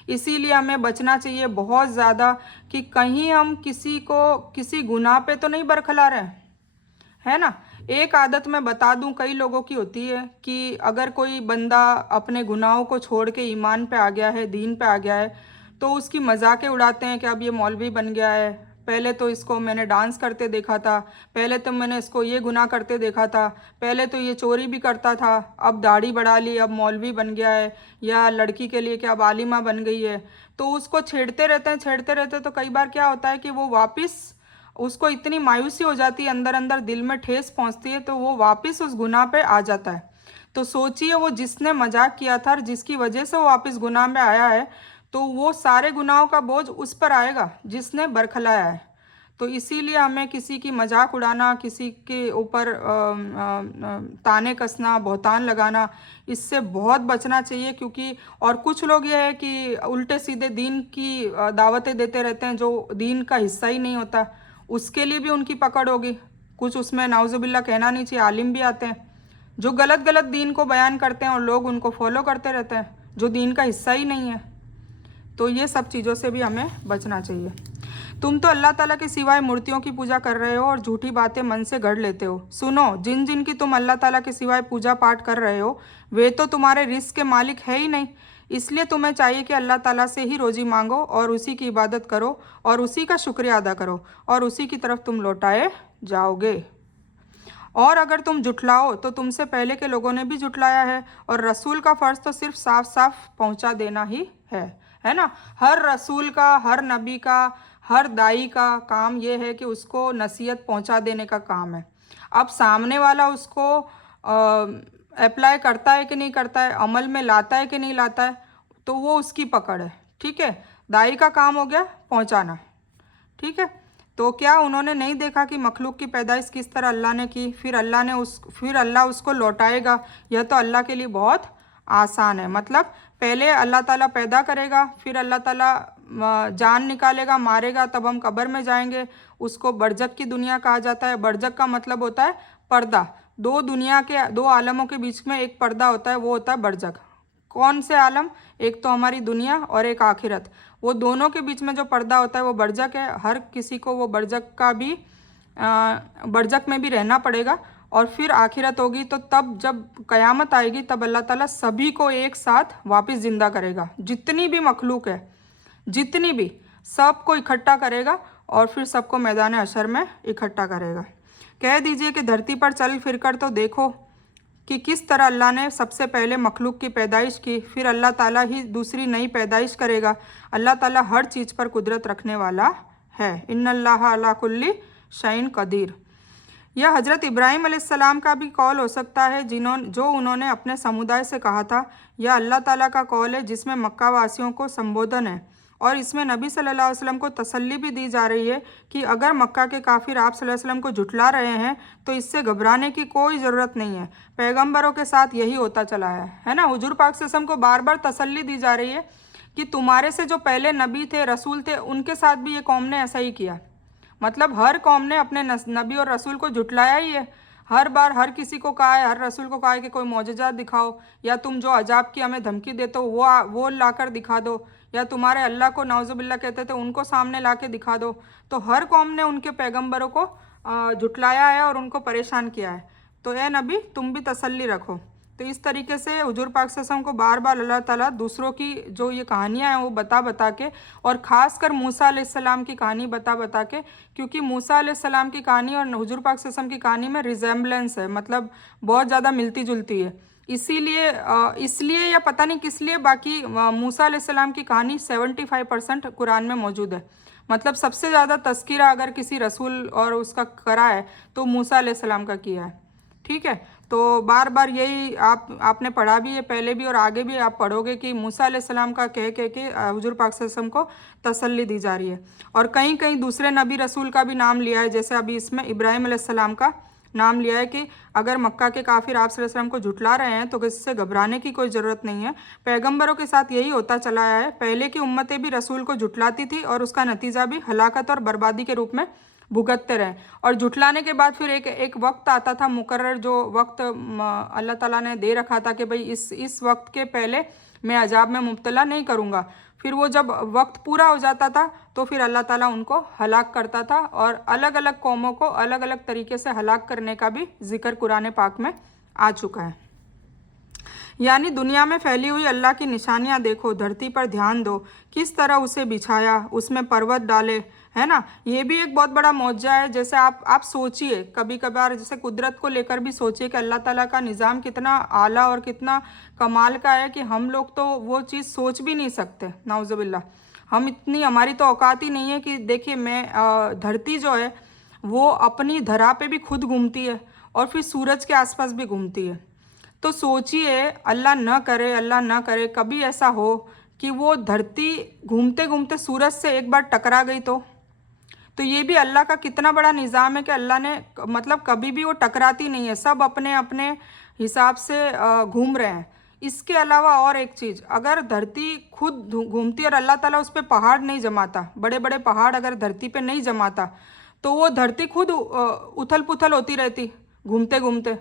इसीलिए हमें बचना चाहिए बहुत ज़्यादा कि कहीं हम किसी को किसी गुनाह पे तो नहीं बरखला रहे, है ना। एक आदत मैं बता दूं, कई लोगों की होती है कि अगर कोई बंदा अपने गुनाहों को छोड़ के ईमान पे आ गया है, दीन पे आ गया है, तो उसकी मजाकें उड़ाते हैं कि अब ये मौलवी बन गया है, पहले तो इसको मैंने डांस करते देखा था, पहले तो मैंने इसको ये गुनाह करते देखा था, पहले तो ये चोरी भी करता था, अब दाढ़ी बढ़ा ली, अब मौलवी बन गया है, या लड़की के लिए कि अब आलिमा बन गई है। तो उसको छेड़ते रहते हैं, छेड़ते रहते हैं। तो कई बार क्या होता है कि वो वापस, उसको इतनी मायूसी हो जाती है, अंदर अंदर दिल में ठेस पहुंचती है, तो वो वापस उस गुनाह पे आ जाता है। तो सोचिए, वो जिसने मजाक किया था और जिसकी वजह से वो वापस गुनाह में आया है, तो वो सारे गुनाहों का बोझ उस पर आएगा जिसने बरखलाया है। तो इसीलिए हमें किसी की मजाक उड़ाना, किसी के ऊपर ताने कसना, बहतान लगाना, इससे बहुत बचना चाहिए। क्योंकि और कुछ लोग ये है कि उल्टे सीधे दीन की दावतें देते रहते हैं, जो दीन का हिस्सा ही नहीं होता, उसके लिए भी उनकी पकड़ होगी। कुछ उसमें नाउजुबिल्ला कहना नहीं चाहिए, आलिम भी आते हैं जो गलत गलत दीन को बयान करते हैं और लोग उनको फॉलो करते रहते हैं, जो दीन का हिस्सा ही नहीं है। तो ये सब चीज़ों से भी हमें बचना चाहिए। तुम तो अल्लाह ताला के सिवाय मूर्तियों की पूजा कर रहे हो और झूठी बातें मन से गढ़ लेते हो। सुनो, जिन जिन की तुम अल्लाह ताला के सिवाय पूजा पाठ कर रहे हो, वे तो तुम्हारे रिस्क के मालिक है ही नहीं। इसलिए तुम्हें चाहिए कि अल्लाह ताला से ही रोजी मांगो और उसी की इबादत करो और उसी का शुक्रिया अदा करो, और उसी की तरफ तुम लौटाए जाओगे। और अगर तुम जुटलाओ तो तुमसे पहले के लोगों ने भी जुटलाया है, और रसूल का फ़र्ज़ तो सिर्फ साफ साफ पहुंचा देना ही है ना। हर रसूल का, हर नबी का, हर दाई का काम ये है कि उसको नसीहत पहुंचा देने का काम है। अब सामने वाला उसको अप्लाई करता है कि नहीं करता है, अमल में लाता है कि नहीं लाता है, तो वो उसकी पकड़ है। ठीक है, दाई का काम हो गया पहुंचाना। ठीक है, तो क्या उन्होंने नहीं देखा कि मखलूक की पैदाइश किस तरह अल्लाह ने की, फिर अल्लाह उसको लौटाएगा। यह तो अल्लाह के लिए बहुत आसान है। मतलब पहले अल्लाह ताला पैदा करेगा, फिर अल्लाह ताला जान निकालेगा, मारेगा, तब हम कब्र में जाएंगे। उसको बरज़ख की दुनिया कहा जाता है। बरज़ख का मतलब होता है पर्दा। दो दुनिया के, दो आलमों के बीच में एक पर्दा होता है, वो होता है बरज़ख। कौन से आलम? एक तो हमारी दुनिया और एक आखिरत। वो दोनों के बीच में जो पर्दा होता है वो बरज़ख है। हर किसी को वो बरज़ख का भी बरज़ख में भी रहना पड़ेगा। और फिर आखिरत होगी, तो तब जब क़यामत आएगी तब अल्लाह ताला सभी को एक साथ वापस ज़िंदा करेगा। जितनी भी मखलूक है, जितनी भी, सबको इकट्ठा करेगा और फिर सबको मैदान हशर में इकट्ठा करेगा। कह दीजिए कि धरती पर चल फिर कर तो देखो कि किस तरह अल्लाह ने सबसे पहले मखलूक की पैदाइश की, फिर अल्लाह ताला ही दूसरी नई पैदाइश करेगा। अल्लाह ताला हर चीज़ पर कुदरत रखने वाला है। इन्नल्लाह अला कुल्ली शैइन कदीर। यह हज़रत इब्राहीम अलैहिस्सलाम का भी कौल हो सकता है जो उन्होंने अपने समुदाय से कहा था। यह अल्लाह ताला का कौल है जिसमें मक्का वासियों को संबोधन है, और इसमें नबी सल्लल्लाहु अलैहि वसल्लम को तसल्ली भी दी जा रही है कि अगर मक्का के काफिर आप सल्लल्लाहु अलैहि वसल्लम को झुठला रहे हैं तो इससे घबराने की कोई ज़रूरत नहीं है। पैगंबरों के साथ यही होता चला है ना। हुजूर पाक सल्लल्लाहु अलैहि वसल्लम को बार बार तसल्ली दी जा रही है कि तुम्हारे से जो पहले नबी थे, रसूल थे, उनके साथ भी ये कौम ने ऐसा ही किया। मतलब हर कौम ने अपने नबी और रसूल को झुटलाया ही है। हर बार हर किसी को कहा है, हर रसूल को कहा है कि कोई मौजज़ा दिखाओ, या तुम जो अजाब की हमें धमकी देते हो वो लाकर दिखा दो, या तुम्हारे अल्लाह को नाउजुबिल्ला कहते थे उनको सामने ला के दिखा दो। तो हर कौम ने उनके पैगंबरों को झुटलाया है और उनको परेशान किया है। तो ए नबी, तुम भी तसल्ली रखो। तो इस तरीके से हुजूर पाक सल्लल्लाहु अलैहि वसल्लम को बार बार अल्लाह ताला दूसरों की जो ये कहानियाँ हैं वो बता बता के, और ख़ासकर मूसा अलैहिस्सलाम की कहानी बता बता के, क्योंकि मूसा अलैहिस्सलाम की कहानी और हुजूर पाक सल्लल्लाहु अलैहि वसल्लम की कहानी में रिजेम्बलेंस है, मतलब बहुत ज़्यादा मिलती जुलती है। इसलिए या पता नहीं किस लिए, बाकी मूसा अलैहिस्सलाम की कहानी 75% कुरान में मौजूद है। मतलब सबसे ज़्यादा तस्कीरा अगर किसी रसूल और उसका करा है तो मूसा अलैहिस्सलाम का किया है। ठीक है, तो बार बार यही आपने पढ़ा भी है पहले भी और आगे भी आप पढ़ोगे कि मूसा अलैहिस्सलाम का कह के हुजूर पाक सल्लल्लाहु अलैहि वसल्लम को तसल्ली दी जा रही है। और कहीं कहीं दूसरे नबी रसूल का भी नाम लिया है, जैसे अभी इसमें इब्राहिम अलैहिस्सलाम का नाम लिया है कि अगर मक्का के काफिर आप सल्लल्लाहु अलैहि वसल्लम को झुटला रहे हैं तो इससे घबराने की कोई ज़रूरत नहीं है। पैगंबरों के साथ यही होता चला आया है, पहले की उम्मतें भी रसूल को झुटलाती थी और उसका नतीजा भी हलाकत और बर्बादी के रूप में भुगतते रहे। और झुटलाने के बाद फिर एक वक्त आता था मुकर्रर, जो वक्त अल्लाह ताला ने दे रखा था कि भाई इस वक्त के पहले मैं अजाब में मुब्तला नहीं करूँगा। फिर वो जब वक्त पूरा हो जाता था तो फिर अल्लाह ताला उनको हलाक करता था, और अलग अलग कौमों को अलग अलग तरीके से हलाक करने का भी जिक्र कुरान पाक में आ चुका है। यानी दुनिया में फैली हुई अल्लाह की निशानियां देखो, धरती पर ध्यान दो, किस तरह उसे बिछाया, उसमें पर्वत डाले, है ना। ये भी एक बहुत बड़ा मौजज़ा है। जैसे आप सोचिए, कभी कभार जैसे कुदरत को लेकर भी सोचिए कि अल्लाह ताला का निज़ाम कितना आला और कितना कमाल का है कि हम लोग तो वो चीज़ सोच भी नहीं सकते। नाउज़ुबिल्लाह, हम इतनी, हमारी तो औकात ही नहीं है कि देखिए मैं धरती जो है वो अपनी धरा पे भी खुद घूमती है और फिर सूरज के आसपास भी घूमती है। तो सोचिए, अल्लाह न करे कभी ऐसा हो कि वो धरती घूमते घूमते सूरज से एक बार टकरा गई तो ये भी अल्लाह का कितना बड़ा निज़ाम है कि अल्लाह ने मतलब कभी भी वो टकराती नहीं है, सब अपने अपने हिसाब से घूम रहे हैं। इसके अलावा और एक चीज़, अगर धरती खुद घूमती और अल्लाह ताला उस पर पहाड़ नहीं जमाता, बड़े बड़े पहाड़ अगर धरती पे नहीं जमाता तो वो धरती खुद उथल पुथल होती रहती घूमते घूमते।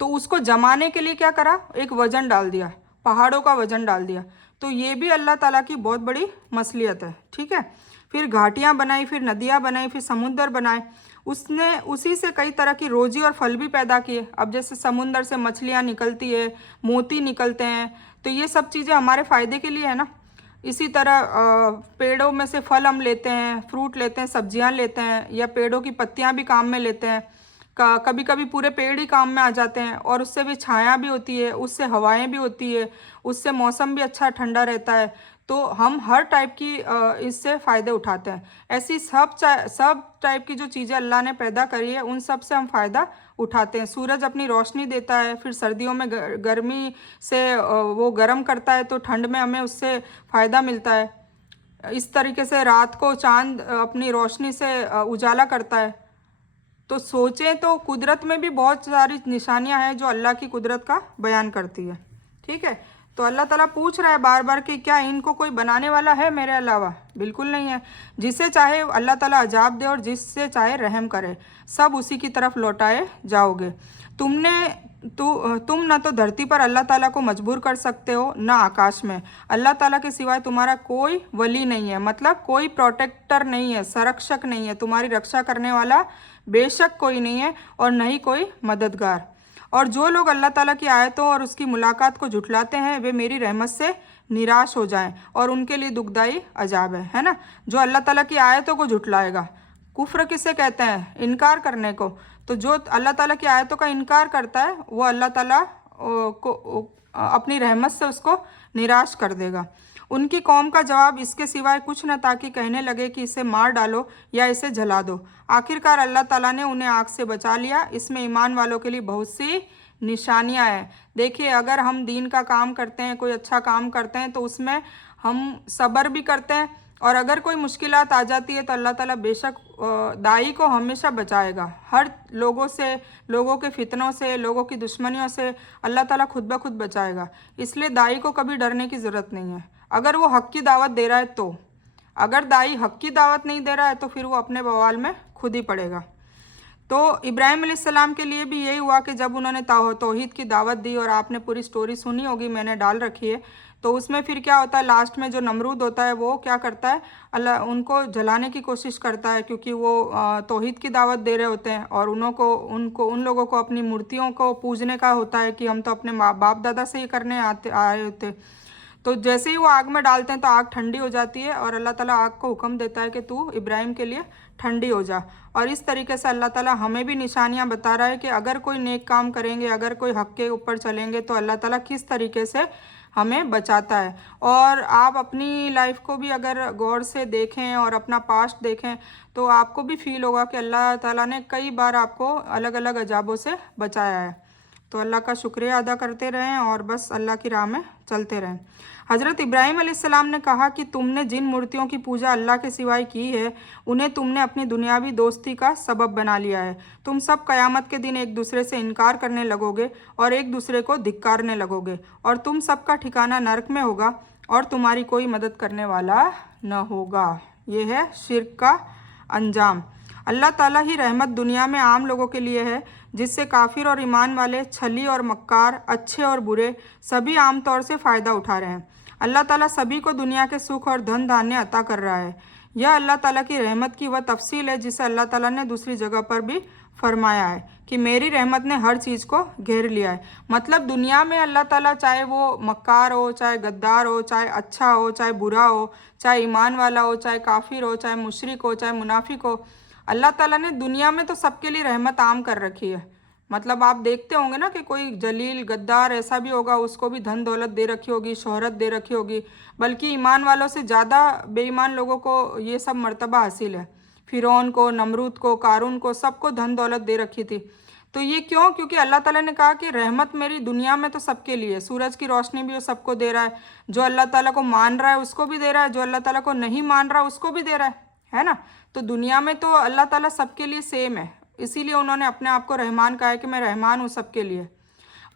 तो उसको जमाने के लिए क्या करा, एक वजन डाल दिया, पहाड़ों का वजन डाल दिया। तो ये भी अल्लाह ताला की बहुत बड़ी मसलियत है। ठीक है, फिर घाटियाँ बनाई, फिर नदियाँ बनाई, फिर समुंदर बनाए, उसने उसी से कई तरह की रोजी और फल भी पैदा किए। अब जैसे समुंदर से मछलियाँ निकलती है, मोती निकलते हैं, तो ये सब चीज़ें हमारे फ़ायदे के लिए है ना। इसी तरह पेड़ों में से फल हम लेते हैं, फ्रूट लेते हैं, सब्जियां लेते हैं, या पेड़ों की पत्तियां भी काम में लेते हैं। कभी कभी पूरे पेड़ ही काम में आ जाते हैं, और उससे भी छाया भी होती है, उससे हवाएं भी होती है, उससे मौसम भी अच्छा ठंडा रहता है। तो हम हर टाइप की इससे फ़ायदे उठाते हैं। ऐसी सब टाइप की जो चीज़ें अल्लाह ने पैदा करी है उन सब से हम फ़ायदा उठाते हैं। सूरज अपनी रोशनी देता है, फिर सर्दियों में गर्मी से वो गर्म करता है तो ठंड में हमें उससे फ़ायदा मिलता है। इस तरीके से रात को चांद अपनी रोशनी से उजाला करता है। तो सोचें तो कुदरत में भी बहुत सारी निशानियां हैं जो अल्लाह की कुदरत का बयान करती है। ठीक है, तो अल्लाह ताला पूछ रहा है बार बार कि क्या इनको कोई बनाने वाला है मेरे अलावा? बिल्कुल नहीं है। जिसे चाहे अल्लाह ताला अजाब दे और जिससे चाहे रहम करे, सब उसी की तरफ लौटाए जाओगे। तुम न तो धरती पर अल्लाह ताला को मजबूर कर सकते हो, न आकाश में। अल्लाह ताला के सिवाय तुम्हारा कोई वली नहीं है, मतलब कोई प्रोटेक्टर नहीं है, संरक्षक नहीं है, तुम्हारी रक्षा करने वाला बेशक कोई नहीं है, और न ही कोई मददगार। और जो लोग अल्लाह ताला की आयतों और उसकी मुलाकात को झुठलाते हैं वे मेरी रहमत से निराश हो जाएं, और उनके लिए दुखदाई अजाब है ना। जो अल्लाह ताला की आयतों को झुठलाएगा, कुफ्र किसे कहते हैं? इनकार करने को। तो जो अल्लाह ताला की आयतों का इनकार करता है वो अल्लाह ताला को अपनी रहमत से उसको निराश कर देगा। उनकी कौम का जवाब इसके सिवाय कुछ न था कि कहने लगे कि इसे मार डालो या इसे जला दो। आखिरकार अल्लाह ताला ने उन्हें आग से बचा लिया। इसमें ईमान वालों के लिए बहुत सी निशानियां हैं। देखिए, अगर हम दीन का काम करते हैं, कोई अच्छा काम करते हैं, तो उसमें हम सब्र भी करते हैं, और अगर कोई मुश्किलात आ जाती है तो अल्लाह ताला बेशक दाई को हमेशा बचाएगा। हर लोगों से, लोगों के फितनों से, लोगों की दुश्मनियों से अल्लाह ताला खुद ब खुद बचाएगा। इसलिए दाई को कभी डरने की ज़रूरत नहीं है, अगर वो हक की दावत दे रहा है तो। अगर दाई हक की दावत नहीं दे रहा है तो फिर वो अपने बवाल में खुद ही पड़ेगा। तो इब्राहिम अलैहिस्सलाम के लिए भी यही हुआ कि जब उन्होंने तौहीद की दावत दी, और आपने पूरी स्टोरी सुनी होगी, मैंने डाल रखी है, तो उसमें फिर क्या होता है, लास्ट में जो नमरूद होता है वो क्या करता है, अल्लाह उनको जलाने की कोशिश करता है, क्योंकि वो तौहीद की दावत दे रहे होते हैं, और उन लोगों को अपनी मूर्तियों को पूजने का होता है कि हम तो अपने बाप दादा से ही करने आए होते। तो जैसे ही वो आग में डालते हैं तो आग ठंडी हो जाती है, और अल्लाह ताला आग को हुक्म देता है कि तू इब्राहिम के लिए ठंडी हो जा। और इस तरीके से अल्लाह ताला हमें भी निशानियां बता रहा है कि अगर कोई नेक काम करेंगे, अगर कोई हक के ऊपर चलेंगे तो अल्लाह ताला किस तरीके से हमें बचाता है। और आप अपनी लाइफ को भी अगर गौर से देखें और अपना पास्ट देखें तो आपको भी फील होगा कि अल्लाह ताला ने कई बार आपको अलग अलग अजाबों से बचाया है। तो अल्लाह का शुक्रिया अदा करते रहें और बस अल्लाह की राह में चलते रहें। हज़रत इब्राहीम अलैहिस्सलाम ने कहा कि तुमने जिन मूर्तियों की पूजा अल्लाह के सिवाय की है उन्हें तुमने अपनी दुनियावी दोस्ती का सबब बना लिया है। तुम सब क़यामत के दिन एक दूसरे से इनकार करने लगोगे और एक दूसरे को धिक्कारने लगोगे और तुम सबका ठिकाना नरक में होगा और तुम्हारी कोई मदद करने वाला न होगा। ये है शिर्क का अंजाम। अल्लाह ताला ही रहमत दुनिया में आम लोगों के लिए है, जिससे काफिर और ईमान वाले, छली और मक्कार, अच्छे और बुरे सभी आम तौर से फ़ायदा उठा रहे हैं। अल्लाह ताला सभी को दुनिया के सुख और धन धान्य अता कर रहा है। यह अल्लाह ताला की रहमत की वह तफसील है जिसे अल्लाह ताला ने दूसरी जगह पर भी फरमाया है कि मेरी रहमत ने हर चीज़ को घेर लिया है। मतलब दुनिया में अल्लाह ताला चाहे वो मक्कार हो, चाहे गद्दार हो, चाहे अच्छा हो, चाहे बुरा हो, चाहे ईमान वाला हो, चाहे काफिर हो, चाहे मुशरिक हो, चाहे मुनाफिक हो, अल्लाह ताला ने दुनिया में तो सबके लिए रहमत आम कर रखी है। मतलब आप देखते होंगे ना कि कोई जलील गद्दार ऐसा भी होगा, उसको भी धन दौलत दे रखी होगी, शोहरत दे रखी होगी, बल्कि ईमान वालों से ज़्यादा बेईमान लोगों को ये सब मर्तबा हासिल है। फिरौन को, नमरूद को, कारून को, सबको धन दौलत दे रखी थी। तो ये क्यों? क्योंकि अल्लाह ताला ने कहा कि रहमत मेरी दुनिया में तो सबके लिए, सूरज की रोशनी भी वो सबको दे रहा है, जो अल्लाह ताला को मान रहा है उसको भी दे रहा है, जो अल्लाह ताला को नहीं मान रहा उसको भी दे रहा है ना। तो दुनिया में तो अल्लाह ताला सबके लिए सेम है, इसीलिए उन्होंने अपने आप को रहमान कहा है कि मैं रहमान हूँ सबके लिए।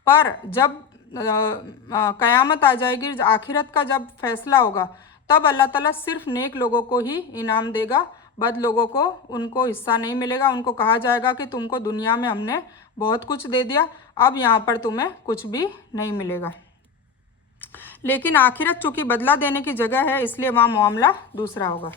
पर जब क़यामत आ जाएगी, आखिरत का जब फैसला होगा, तब अल्लाह ताला सिर्फ नेक लोगों को ही इनाम देगा, बद लोगों को उनको हिस्सा नहीं मिलेगा। उनको कहा जाएगा कि तुमको दुनिया में हमने बहुत कुछ दे दिया, अब यहाँ पर तुम्हें कुछ भी नहीं मिलेगा। लेकिन आखिरत चूँकि बदला देने की जगह है, इसलिए वहाँ मामला दूसरा होगा।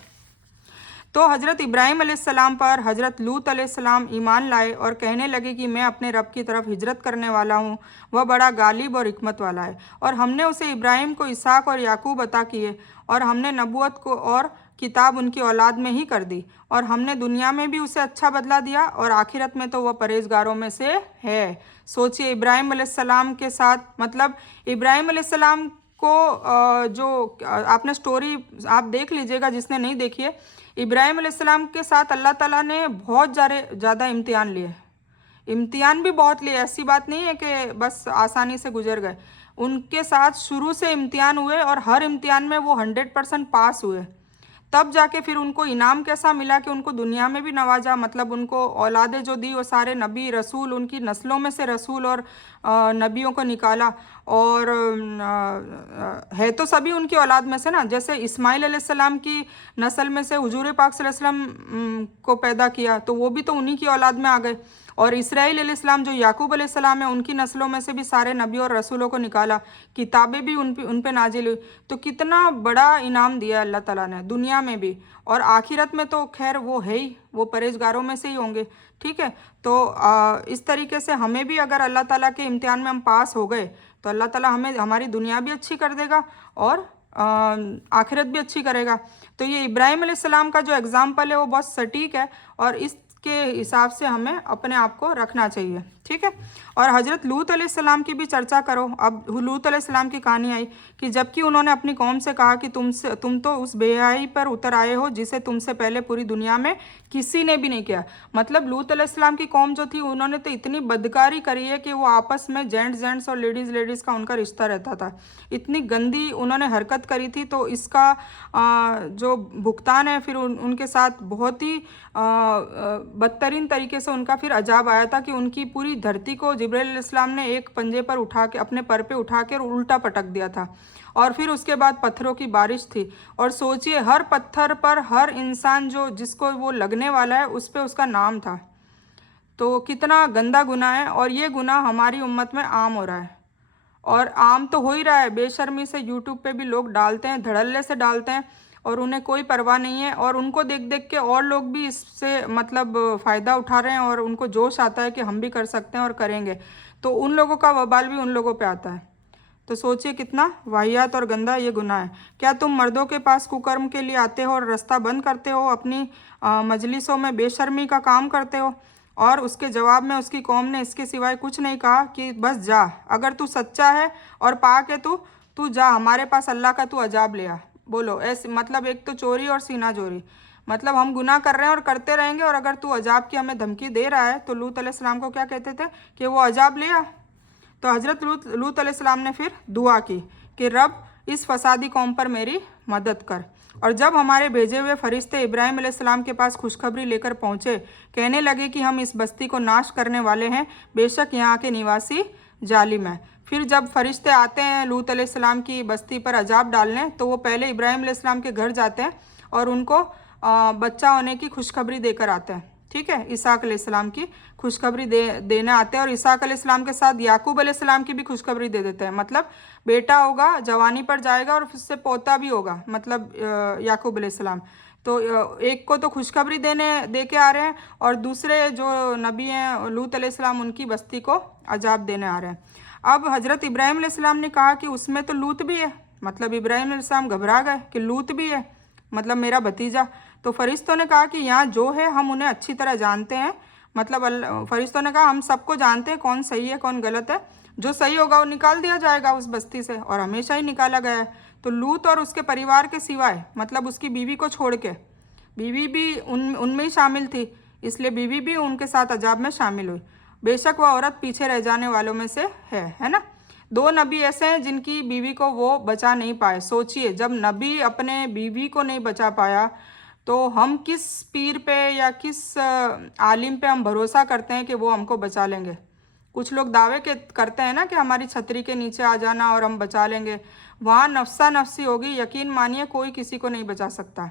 तो हज़रत इब्राहीम अलैहिस्सलाम पर हज़रत लूत अलैहिस्सलाम ईमान लाए और कहने लगे कि मैं अपने रब की तरफ हिजरत करने वाला हूँ, वह बड़ा गालिब और हिकमत वाला है। और हमने उसे इब्राहीम को इसहाक और याकूब अता किए और हमने नबूवत को और किताब उनकी औलाद में ही कर दी और हमने दुनिया में भी उसे अच्छा बदला दिया और आखिरत में तो वह परहेजगारों में से है। सोचिए इब्राहीम अलैहिस्सलाम के साथ, मतलब इब्राहीम अलैहिस्सलाम को जो आपने स्टोरी आप देख लीजिएगा जिसने नहीं देखी है, इब्राहीम अलैहिस्सलाम के साथ अल्लाह ताला ने बहुत ज़्यादा इम्तिहान लिए, इम्तिहान भी बहुत लिए। ऐसी बात नहीं है कि बस आसानी से गुजर गए, उनके साथ शुरू से इम्तिहान हुए और हर इम्तिहान में वो 100% पास हुए। तब जाके फिर उनको इनाम कैसा मिला कि उनको दुनिया में भी नवाजा, मतलब उनको औलादे जो दी वो सारे नबी रसूल, उनकी नस्लों में से रसूल और नबियों को निकाला। और है तो सभी उनकी औलाद में से ना, जैसे इस्माइल अलैहिस्सलाम की नस्ल में से हुजूर पाक सल्लल्लाहु अलैहि वसल्लम को पैदा किया, तो वो भी तो उन्हीं की औलाद में आ गए। और इसराइल अलैहिस्सलाम जो याकूब अलैहिस्सलाम है, उनकी नस्लों में से भी सारे नबी और रसूलों को निकाला, किताबें भी उन पे नाजिल हुई। तो कितना बड़ा इनाम दिया अल्लाह ताला ने दुनिया में भी, और आखिरत में तो खैर वो है ही, वो परहेजगारों में से ही होंगे। ठीक है, तो इस तरीके से हमें भी अगर अल्लाह ताला के इम्तिहान में हम पास हो गए तो अल्लाह ताला हमें हमारी दुनिया भी अच्छी कर देगा और आखिरत भी अच्छी करेगा। तो ये इब्राहीम अलैहिस्सलाम का जो एग्ज़ाम्पल है वो बहुत सटीक है और इसके हिसाब से हमें अपने आप को रखना चाहिए। ठीक है, और हज़रत लूत अलैहिस्सलाम की भी चर्चा करो। अब लूत अलैहिस्सलाम की कहानी आई कि जबकि उन्होंने अपनी कौम से कहा कि तुम तो उस बेहयाई पर उतर आए हो जिसे तुमसे पहले पूरी दुनिया में किसी ने भी नहीं किया। मतलब लूत अलैहिस्सलाम की कौम जो थी, उन्होंने तो इतनी बदकारी करी है कि वो आपस में जेंट्स और लेडीज़ का उनका रिश्ता रहता था, इतनी गंदी उन्होंने हरकत करी थी। तो इसका जो भुगतान है फिर उनके साथ बहुत ही बदतरीन तरीके से उनका फिर अजाब आया था कि उनकी पूरी धरती को जिब्राइल अलैहिस्सलाम ने एक पंजे पर उठा के, अपने पर पे उठा के उल्टा पटक दिया था। और फिर उसके बाद पत्थरों की बारिश थी। और सोचिए हर पत्थर पर हर इंसान जो जिसको वो लगने वाला है उस पर उसका नाम था। तो कितना गंदा गुनाह है, और ये गुनाह हमारी उम्मत में आम हो रहा है। और आम तो हो ही रहा है, बेशर्मी से यूट्यूब पे भी लोग डालते हैं, धड़ल्ले से डालते हैं और उन्हें कोई परवाह नहीं है। और उनको देख देख के और लोग भी इससे मतलब फ़ायदा उठा रहे हैं और उनको जोश आता है कि हम भी कर सकते हैं और करेंगे, तो उन लोगों का वबाल भी उन लोगों पे आता है। तो सोचिए कितना वाहियात और गंदा ये गुनाह है। क्या तुम मर्दों के पास कुकर्म के लिए आते हो और रास्ता बंद करते हो, अपनी मजलिसों में बेशर्मी का काम करते हो? और उसके जवाब में उसकी कौम ने इसके सिवाय कुछ नहीं कहा कि बस जा, अगर तू सच्चा है और पाक है तू तू जा, हमारे पास अल्लाह का तू अजाब ले आ। बोलो ऐसे, मतलब एक तो चोरी और सीना चोरी, मतलब हम गुनाह कर रहे हैं और करते रहेंगे, और अगर तू अजाब की हमें धमकी दे रहा है तो लूत अलैहिस्सलाम को क्या कहते थे कि वो अजाब ले आ। तो हज़रत लूत अलैहिस्सलाम ने फिर दुआ की कि रब इस फसादी कौम पर मेरी मदद कर। और जब हमारे भेजे हुए फरिश्ते इब्राहिम अलैहिस्सलाम के पास खुशखबरी लेकर पहुँचे, कहने लगे कि हम इस बस्ती को नाश करने वाले हैं, बेशक यहाँ के निवासी जालिम हैं। फिर जब फरिश्ते आते हैं लूत अलैहिस्सलाम की बस्ती पर अजाब डालने, तो वो पहले इब्राहिम अलैहिस्सलाम के घर जाते हैं और उनको बच्चा होने की खुशखबरी देकर आते हैं। ठीक है, इसहाक अलैहिस्सलाम की खुशखबरी देने आते हैं, और इसहाक अलैहिस्सलाम के साथ याकूब अलैहिस्सलाम की भी खुशखबरी दे देते हैं। मतलब बेटा होगा, जवानी पर जाएगा और उससे पोता भी होगा, मतलब याकूब अलैहिस्सलाम। तो एक को तो खुशखबरी दे के आ रहे हैं, और दूसरे जो नबी हैं लूत अलैहिस्सलाम, उनकी बस्ती को अजाब देने आ रहे हैं। अब हज़रत इब्राहिम अलैहिस्सलाम ने कहा कि उसमें तो लूत भी है, मतलब इब्राहिम अलैहिस्सलाम घबरा गए कि लूत भी है, मतलब मेरा भतीजा। तो फरिश्तों ने कहा कि यहाँ जो है हम उन्हें अच्छी तरह जानते हैं, मतलब फरिश्तों ने कहा हम सबको जानते हैं कौन सही है कौन गलत है, जो सही होगा वो निकाल दिया जाएगा उस बस्ती से, और हमेशा ही निकाला गया है। तो लूत और उसके परिवार के सिवाय, मतलब उसकी बीवी को छोड़ के, बीवी भी उनमें ही शामिल थी, इसलिए बीवी भी उनके साथ अजाब में शामिल हुई। बेशक वह औरत पीछे रह जाने वालों में से है ना। दो नबी ऐसे हैं जिनकी बीवी को वो बचा नहीं पाए। सोचिए, जब नबी अपने बीवी को नहीं बचा पाया तो हम किस पीर पे या किस आलिम पे हम भरोसा करते हैं कि वो हमको बचा लेंगे। कुछ लोग दावे के करते हैं ना कि हमारी छतरी के नीचे आ जाना और हम बचा लेंगे। वहाँ नफ्सा नफ्सी होगी, यकीन मानिए कोई किसी को नहीं बचा सकता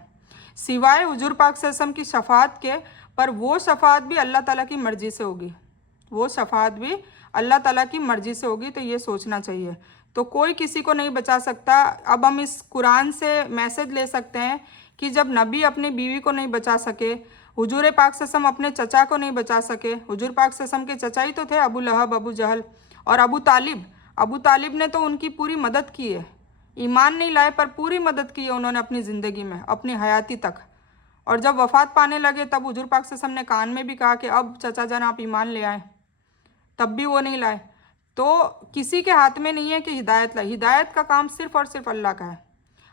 सिवाय हुजूर पाक सल्लल्लाहु अलैहि वसल्लम की शफात के। पर वो शफात भी अल्लाह ताला की मर्ज़ी से होगी, वो शफात भी अल्लाह ताला की मर्ज़ी से होगी, तो ये सोचना चाहिए। तो कोई किसी को नहीं बचा सकता। अब हम इस कुरान से मैसेज ले सकते हैं कि जब नबी अपनी बीवी को नहीं बचा सके, हुजूर पाक सल्लल्लाहु अपने चचा को नहीं बचा सके, हुजूर पाक सल्लल्लाहु के चचा ही तो थे अबू लहब, अबू जहल और अबू तालिब। अबू तालिब ने तो उनकी पूरी मदद की है, ईमान नहीं लाए पर पूरी मदद की है उन्होंने अपनी ज़िंदगी में, अपनी हयाती तक। और जब वफ़ात पाने लगे तब हुजूर पाक सल्लल्लाहु ने कान में भी कहा कि अब चचा जान आप ईमान ले आए, तब भी वो नहीं लाए। तो किसी के हाथ में नहीं है कि हिदायत लाए, हिदायत का काम सिर्फ़ और सिर्फ अल्लाह का है।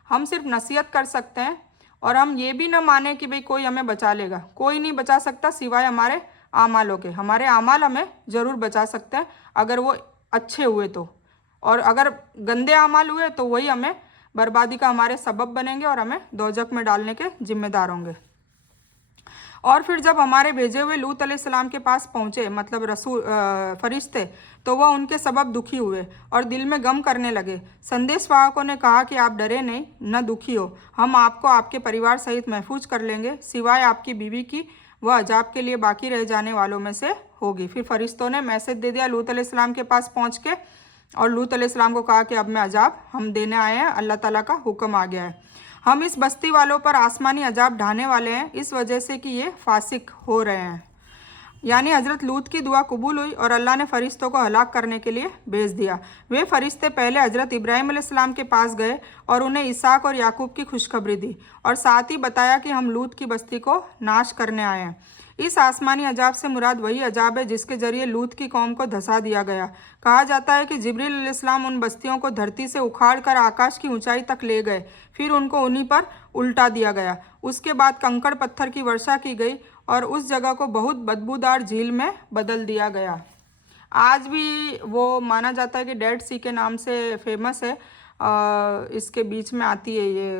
हम सिर्फ नसीहत कर सकते हैं, और हम ये भी ना माने कि भाई कोई हमें बचा लेगा, कोई नहीं बचा सकता सिवाय हमारे आमालों के। हमारे आमाल हमें ज़रूर बचा सकते हैं अगर वो अच्छे हुए तो, और अगर गंदे आमाल हुए तो वही हमें बर्बादी का हमारे सबब बनेंगे और हमें दोजख में डालने के जिम्मेदार होंगे। और फिर जब हमारे भेजे हुए लूत अलैहिस्सलाम के पास पहुँचे, मतलब रसूल फरिश्ते, तो वह उनके सबब दुखी हुए और दिल में गम करने लगे। संदेशवाहकों ने कहा कि आप डरे नहीं, न दुखी हो, हम आपको आपके परिवार सहित महफूज कर लेंगे, सिवाय आपकी बीवी की, वह अजाब के लिए बाकी रह जाने वालों में से होगी। फिर फरिश्तों ने मैसेज दे दिया लूत अलैहिस्सलाम के पास पहुँच के, और लूत अलैहिस्सलाम को कहा कि अब मैं अजाब हम देने आए हैं, अल्लाह ताला का हुक्म आ गया है, हम इस बस्ती वालों पर आसमानी अजाब ढाने वाले हैं, इस वजह से कि ये फासिक हो रहे हैं। यानी हज़रत लूत की दुआ कबूल हुई और अल्लाह ने फ़रिश्तों को हलाक करने के लिए भेज दिया। वे फ़रिश्ते पहले हज़रत इब्राहिम अलैहिस्सलाम के पास गए और उन्हें इसहाक और याकूब की खुशखबरी दी, और साथ ही बताया कि हम लूत की बस्ती को नाश करने आए हैं। इस आसमानी अजाब से मुराद वही अजाब है जिसके ज़रिए लूत की कौम को धंसा दिया गया। कहा जाता है कि जिब्रील अलैहिस्सलाम उन बस्तियों को धरती से उखाड़ कर आकाश की ऊंचाई तक ले गए, फिर उनको उन्हीं पर उल्टा दिया गया। उसके बाद कंकड़ पत्थर की वर्षा की गई और उस जगह को बहुत बदबूदार झील में बदल दिया गया। आज भी वो माना जाता है कि डेड सी के नाम से फेमस है। इसके बीच में आती है ये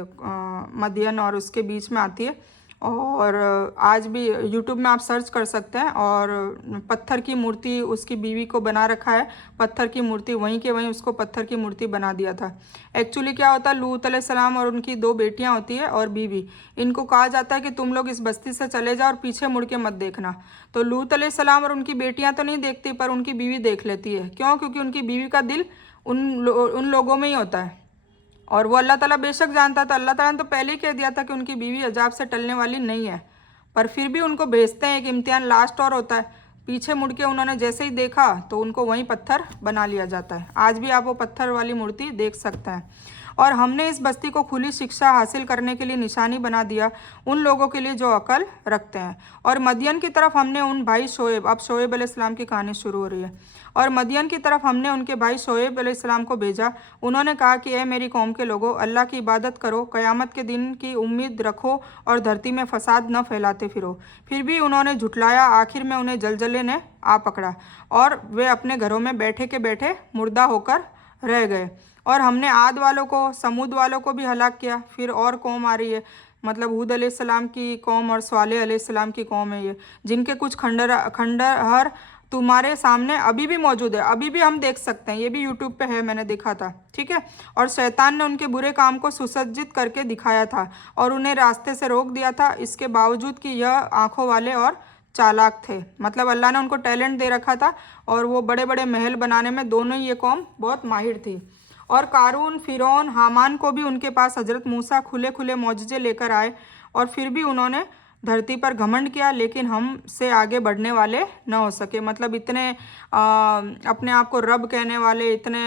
मदियन, और उसके बीच में आती है, और आज भी यूट्यूब में आप सर्च कर सकते हैं। और पत्थर की मूर्ति उसकी बीवी को बना रखा है, पत्थर की मूर्ति, वहीं के वहीं उसको पत्थर की मूर्ति बना दिया था। एक्चुअली क्या होता है, लूत अलैहिस्सलाम और उनकी 2 बेटियां होती है और बीवी, इनको कहा जाता है कि तुम लोग इस बस्ती से चले जाओ और पीछे मुड़ के मत देखना। तो लूत अलैहिस्सलाम और उनकी बेटियाँ तो नहीं देखती, पर उनकी बीवी देख लेती है। क्यों? क्योंकि उनकी बीवी का दिल उन लोगों में ही होता है, और वो अल्लाह ताला बेशक जानता था। अल्लाह ताला ने तो पहले ही कह दिया था कि उनकी बीवी अजाब से टलने वाली नहीं है, पर फिर भी उनको भेजते हैं। एक इम्तिहान लास्ट और होता है, पीछे मुड़ के उन्होंने जैसे ही देखा तो उनको वहीं पत्थर बना लिया जाता है। आज भी आप वो पत्थर वाली मूर्ति देख सकते हैं। और हमने इस बस्ती को खुली शिक्षा हासिल करने के लिए निशानी बना दिया उन लोगों के लिए जो अकल रखते हैं। और मदियन की तरफ हमने उन भाई शोएब, अब शोएब अलैहिस्सलाम की कहानी शुरू हो रही है, और मदियन की तरफ हमने उनके भाई शोएब अलैहिस्सलाम को भेजा। उन्होंने कहा कि ए मेरी कौम के लोगों, अल्लाह की इबादत करो, क़यामत के दिन की उम्मीद रखो और धरती में फसाद न फैलाते फिरो। फिर भी उन्होंने झुटलाया। आखिर में उन्हें जलजले ने आ पकड़ा और वे अपने घरों में बैठे के बैठे मुर्दा होकर रह गए। और हमने आद वालों को, समूद वालों को भी हलाक किया। फिर और कौम आ रही है, मतलब हूद अलैहिस्सलाम की कौम और स्वालेह अलैहिस्सलाम की कौम है ये, जिनके कुछ खंडहर तुम्हारे सामने अभी भी मौजूद है। अभी भी हम देख सकते हैं, ये भी यूट्यूब पे है, मैंने देखा था, ठीक है। और शैतान ने उनके बुरे काम को सुसज्जित करके दिखाया था और उन्हें रास्ते से रोक दिया था, इसके बावजूद कि यह आंखों वाले और चालाक थे। मतलब अल्लाह ने उनको टैलेंट दे रखा था और वो बड़े बड़े महल बनाने में दोनों ही ये कौम बहुत माहिर थी। और कारून, फिरौन, हामान को भी उनके पास हजरत मूसा खुले खुले मौजज़े लेकर आए और फिर भी उन्होंने धरती पर घमंड किया, लेकिन हमसे आगे बढ़ने वाले न हो सके। मतलब इतने अपने आप को रब कहने वाले, इतने